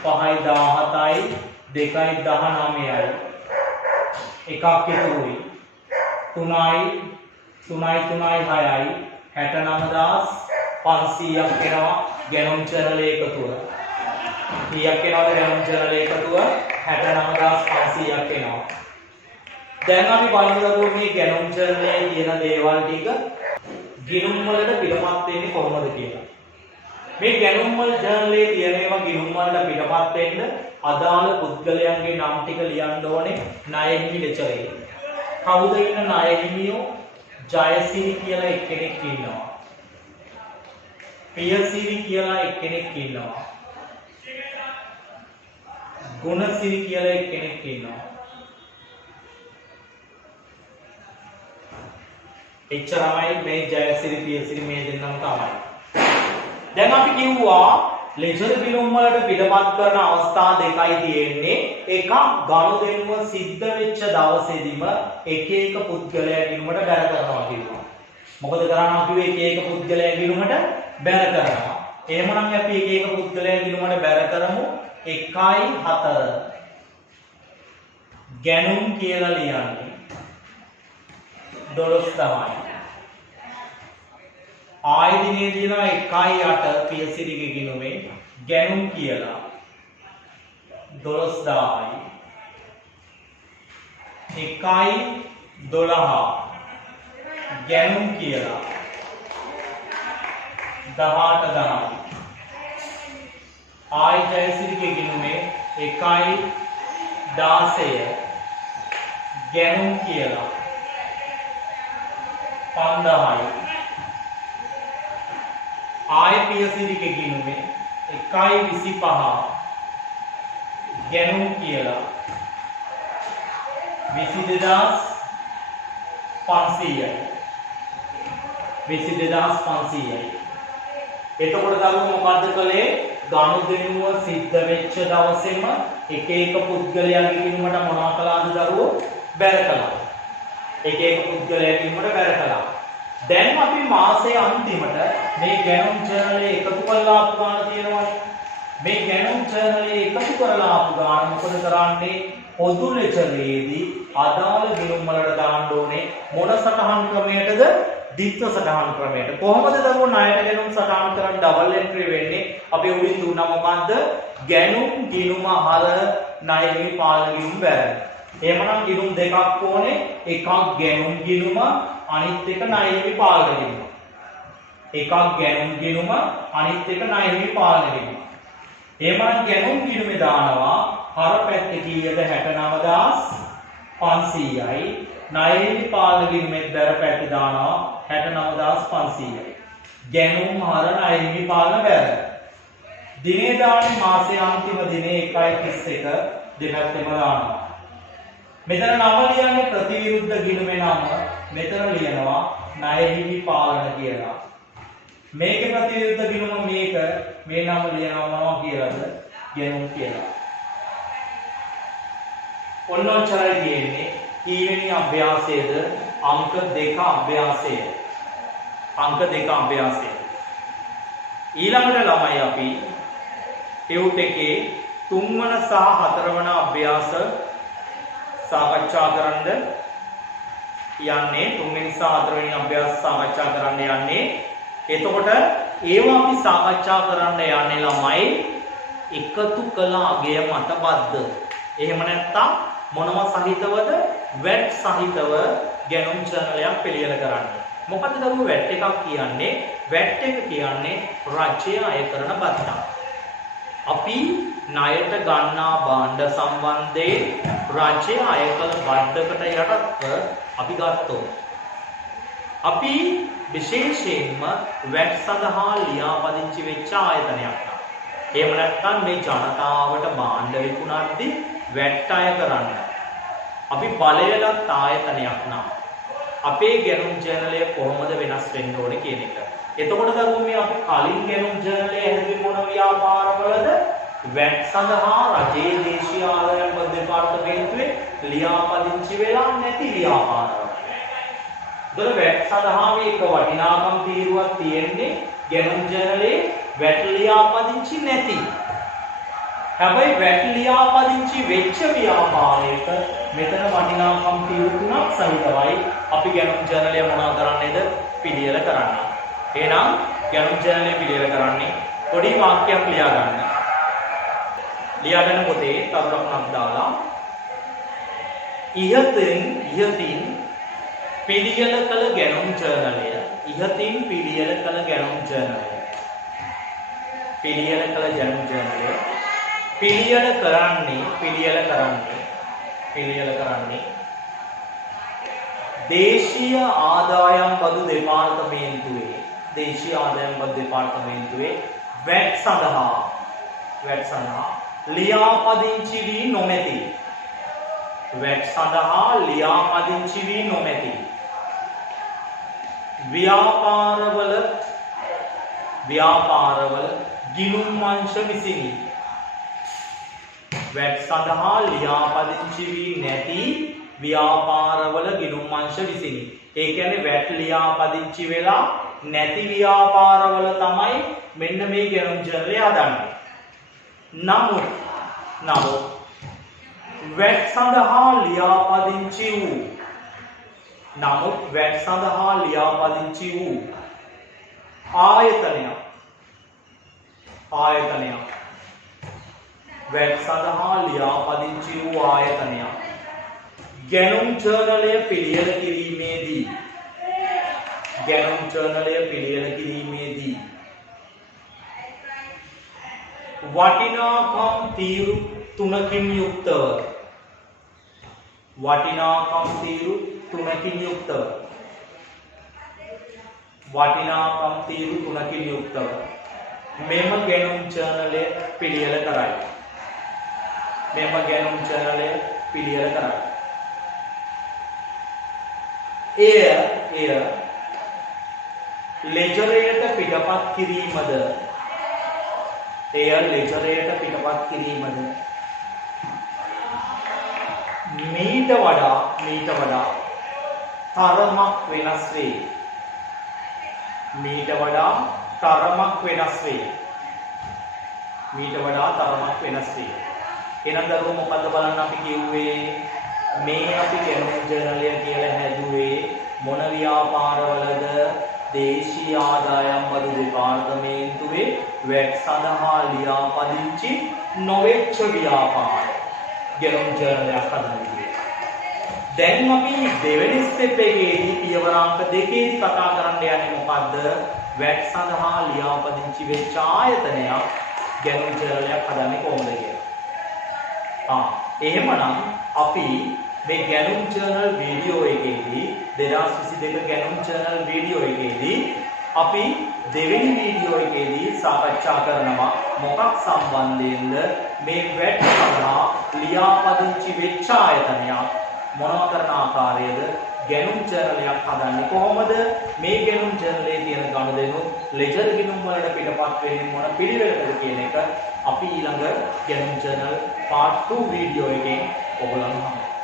5යි 17යි 2යි 19යි. එකක් ඉතුරුයි. 3යි 6යි 69500ක් එනවා ගැනුම් චැනල එකතුව. කීයක් එනවද ගැනුම් චැනල එකතුව? 69500ක් එනවා. දැන් අපි බලමු මේ ගැනුම් චැනලයේ තියෙන දේවල් ටික ගිණුම් වලට පිටපත් වෙන්නේ කොහොමද කියලා. මේ ගැනුම් වල ජර්නලයේ තියෙන ඒවා ගිණුම් වලට පිටපත් වෙන්න අදාළ පුද්ගලයන්ගේ නම් ටික ලියන්න ඕනේ ණය හිමි ලෙචරේ. කවුද ඉන්න ණය හිමියෝ? ජයසිරි කියලා එක්කෙනෙක් ඉන්නවා. පියසිරි කියලා එක්කෙනෙක් ඉන්නවා. ගුණසිරි කියලා එක්කෙනෙක් ඉන්නවා. එච්චරමයි මේ ජයසිරි පියසිරි මේ දෙන්නම තමයි. දැන් අපි කිව්වා ලෙජර් බිලුම් වලට පිටපත් කරන අවස්ථා දෙකයි තියෙන්නේ. එකක් ගනුදෙනුව සිද්ධ වෙච්ච දවසේදීම එක එක පුද්ගලයා ගිණුමට බැර කරනවා කියනවා. මොකද කරන්නේ අපි එක එක පුද්ගලයා ගිණුමට බැර කරනවා. එහෙමනම් අපි එක එක පුද්ගලයා ගිණුමට බැර කරමු 1/4 ගැනුම් කියලා ලියන්නේ 12 ආයතනයේ තියෙනවා 1/8 පියසිරිගේ ගිණුමේ ගැනුම් කියලා 12000යි 1/12 ගැනුම් කියලා 18000යි ආයි ජයසිරිගේ ගිණුමේ 1/16 ගැනුම් කියලා 5000යි ආය පියසිරිගේ ගිණුමේ 1/25 ගැනුම් කියලා 22500යි 22500යි එතකොට දරුවෝ මොකද්ද කළේ ගනුදෙනුව සිද්ධ වෙච්ච දවසේම එක එක පුද්ගලයාගේ ගිණුමට මොනවා කළාද දරුවෝ බැර කළා එක එක පුද්ගලයාගේ ගිණුමට බැර කළා දැන් අපි මාසයේ අන්තිමට මේ ගැනුම් ජර්නලේ එකතු කරලා ආපු ගාන තියෙනවානේ මේ ගැනුම් ජර්නලේ එකතු කරලා ආපු ගාන මොකද කරන්නේ පොදු ලෙජරේදී අදාළ ගිණුම් වලට දාන්න ඕනේ මොන සටහන් ක්‍රමයටද ද්විත්ව සටහන් ක්‍රමයට කොහොමද දරුවෝ ණයට ගැනුම් සටහන් කරන්නේ ඩබල් එන්ට්‍රි වෙන්නේ අපි උඩින් දුන්නා මොකද්ද ගැනුම් ගිණුම හර ණය හිමි පාලන ගිණුම් බැර එහෙමනම් ගිණුම් දෙකක් ඕනේ එකක් ගැනුම් ගිණුම අනිත් එක ණය හිමි පාලන ගිණුම එකක් ගැනුම් ගිණුම අනිත් එක ණය හිමි පාලන ගිණුම එහෙමනම් ගැනුම් ගිණුමේ දානවා හර පැත්තේ කීයද 69500යි ණය හිමි පාලන ගිණුමේ බැර පැත්තේ දානවා 69500යි ගැනුම් හර ණය හිමි පාලන බැර දිනේ දාන්නේ මාසයේ අන්තිම දිනේ 1/31 දෙපැත්තෙම දානවා මෙතන නම ලියන්නේ ප්‍රතිවිරුද්ධ ගිණුමේ නම මෙතන ලියනවා ණය හිමි පාලන කියලා මේකේ ප්‍රතිවිරුද්ධ ගිණුම මේක මේ නම ලියනවා මොනවා කියලාද ගැනුම් කියලා ඔන්නෝචරයි කියන්නේ කීවෙනි අභ්‍යාසයේද අංක 2 අභ්‍යාසය අංක 2 අභ්‍යාසය ඊළඟට ළමයි අපි ටියුට් එකේ 3 වන සහ 4 වන අභ්‍යාස සාකච්ඡා කරන්න යන්නේ 3 වෙනි සහ 4 වෙනි අභ්‍යාස සාකච්ඡා කරන්න යන්නේ එතකොට ඒවා අපි සාකච්ඡා කරන්න යන්නේ ළමයි එකතු කළ අගය මත බද්ද එහෙම නැත්නම් මොනව සහිතවද වැට් සහිතව ගැනුම් ජර්නලයක් පිළියෙල කරන්න මොකද දරුවෝ වැට් එකක් කියන්නේ වැට් එක කියන්නේ රජය අය කරන බද්දක් අපි ණයට ගන්නා භාණ්ඩ සම්බන්ධයෙන් රජය අය කළ බද්දකට යටත්ව අපි ගත්තොත් අපි විශේෂයෙන්ම වැට් සඳහා ලියාපදිංචි වෙච්ච ආයතනයක්. එහෙම නැත්නම් මේ ජනතාවට භාණ්ඩ විකුණද්දී වැට් අය කරන්න අපි බලයලත් ආයතනයක් නම් අපේ ගැනුම් ජර්නලය කොහොමද වෙනස් වෙන්න ඕනේ කියන එක. එතකොට දරුවෝ මේ අපි කලින් ගැනුම් ජර්නලය හැදුවේ මොන ව්‍යාපාරවලද? වැට් සඳහා රජයේ දේශීය ආදායම් පොත් දෙපාර්තමේන්තුවේ ලියාපදිංචි වෙලා නැති ව්‍යාපාරවල. දර වැට් සඳහා මේක වටිනාකම් තීරුවක් තියෙන්නේ ගැනුම් ජර්නලේ වැට් ලියාපදිංචි නැති. හැබැයි වැට් ලියාපදිංචි වෙච්ච ව්‍යාපාරයක මෙතන වටිනාකම් තීරු තුනක් සහිතවයි අපි ගැනුම් ජර්නලය මොනවා කරන්නේද පිළියෙල කරන්නේ. එහෙනම් ගැනුම් ජර්නලය පිළියෙල කරන්නේ පොඩි වාක්‍යයක් ලියා ගන්න. ලියාගෙන පොතේ තරුණක් දාලා ඉහතින් පිළියෙල කළ ගැනුම් ජර්නලය ඉහතින් පිළියෙල කළ ගැනුම් ජර්නලය පිළියෙල කළ ගැනුම් ජර්නලය පිළියෙල කරන්නේ දේශීය ආදායම් බදු දෙපාර්තමේන්තුවේ වැට් සඳහා ලියාපදිංචි වී නොමැති. වැට් සඳහා ලියාපදිංචි වී නොමැති. ව්‍යාපාරවල ගිණුම් අංශ විසිනි. වැට් සඳහා ලියාපදිංචි වී නැති ව්‍යාපාරවල ගිණුම් අංශ විසිනි. ඒ කියන්නේ වැට් ලියාපදිංචි වෙලා නැති ව්‍යාපාරවල තමයි මෙන්න මේ ගිණුම් ජර්නලය හදන්නේ. නමුත් වැට් සඳහා ලියාපදිංචි වූ ආයතනයක් වැට් සඳහා ලියාපදිංචි වූ ආයතනයක් ගැනුම් ජර්නලය පිළියෙල කිරීමේදී වටිනාකම් තීරු තුනකින් යුක්තව මෙම ගැනුම් ජර්නලය පිළියෙල කරයි. එය ලෙජරයට පිටපත් කිරීමද මීට වඩා තරමක් වෙනස් වේ. එහෙනම් දරුවෝ මොකද්ද බලන්න අපි කිව්වේ මේ අපි ගැනුම් ජර්නලය කියලා හැදුවේ මොන ව්‍යාපාරවලද? දේශීය ආදායම් බදු දෙපාර්තමේන්තුවේ වැට් සඳහා ලියාපදිංචි නොවෙච්ච ව්‍යාපාර ගැනුම් ජර්නලයක් හදන්නේ. දැන් අපි දෙවෙනි ස්ටෙප් එකේදී පියවර අංක 2 දී කතා කරන්න යන්නේ මොකද්ද? වැට් සඳහා ලියාපදිංචි වෙච්ච ආයතනයක් ගැනුම් ජර්නලයක් හදන්නේ කොහොමද කියලා. එහෙමනම් අපි මේ ගැනුම් ජර්නල් වීඩියෝ එකේදී 2022 ගැනුම් ජර්නල් වීඩියෝ එකේදී අපි දෙවෙනි වීඩියෝ එකේදී සාකච්ඡා කරනවා මොකක් සම්බන්ධයෙන්ද මේ වැට් සඳහා ලියාපදිංචි වෙච්ච ආයතනයක් මොනවා කරන ආකාරයේද ගැනුම් ජර්නලයක් හදන්නේ කොහොමද? මේ ගැනුම් ජර්නලයේ තියෙන ගනුදෙනු ලෙජර් ගිණුම් වලට පිටපත් වෙන්නේ මොන පිළිවෙලකද කියන එක අපි ඊළඟ ගැනුම් ජර්නල් part 2 වීඩියෝ එකෙන් ඔයගොල්ලන්ට හම්බ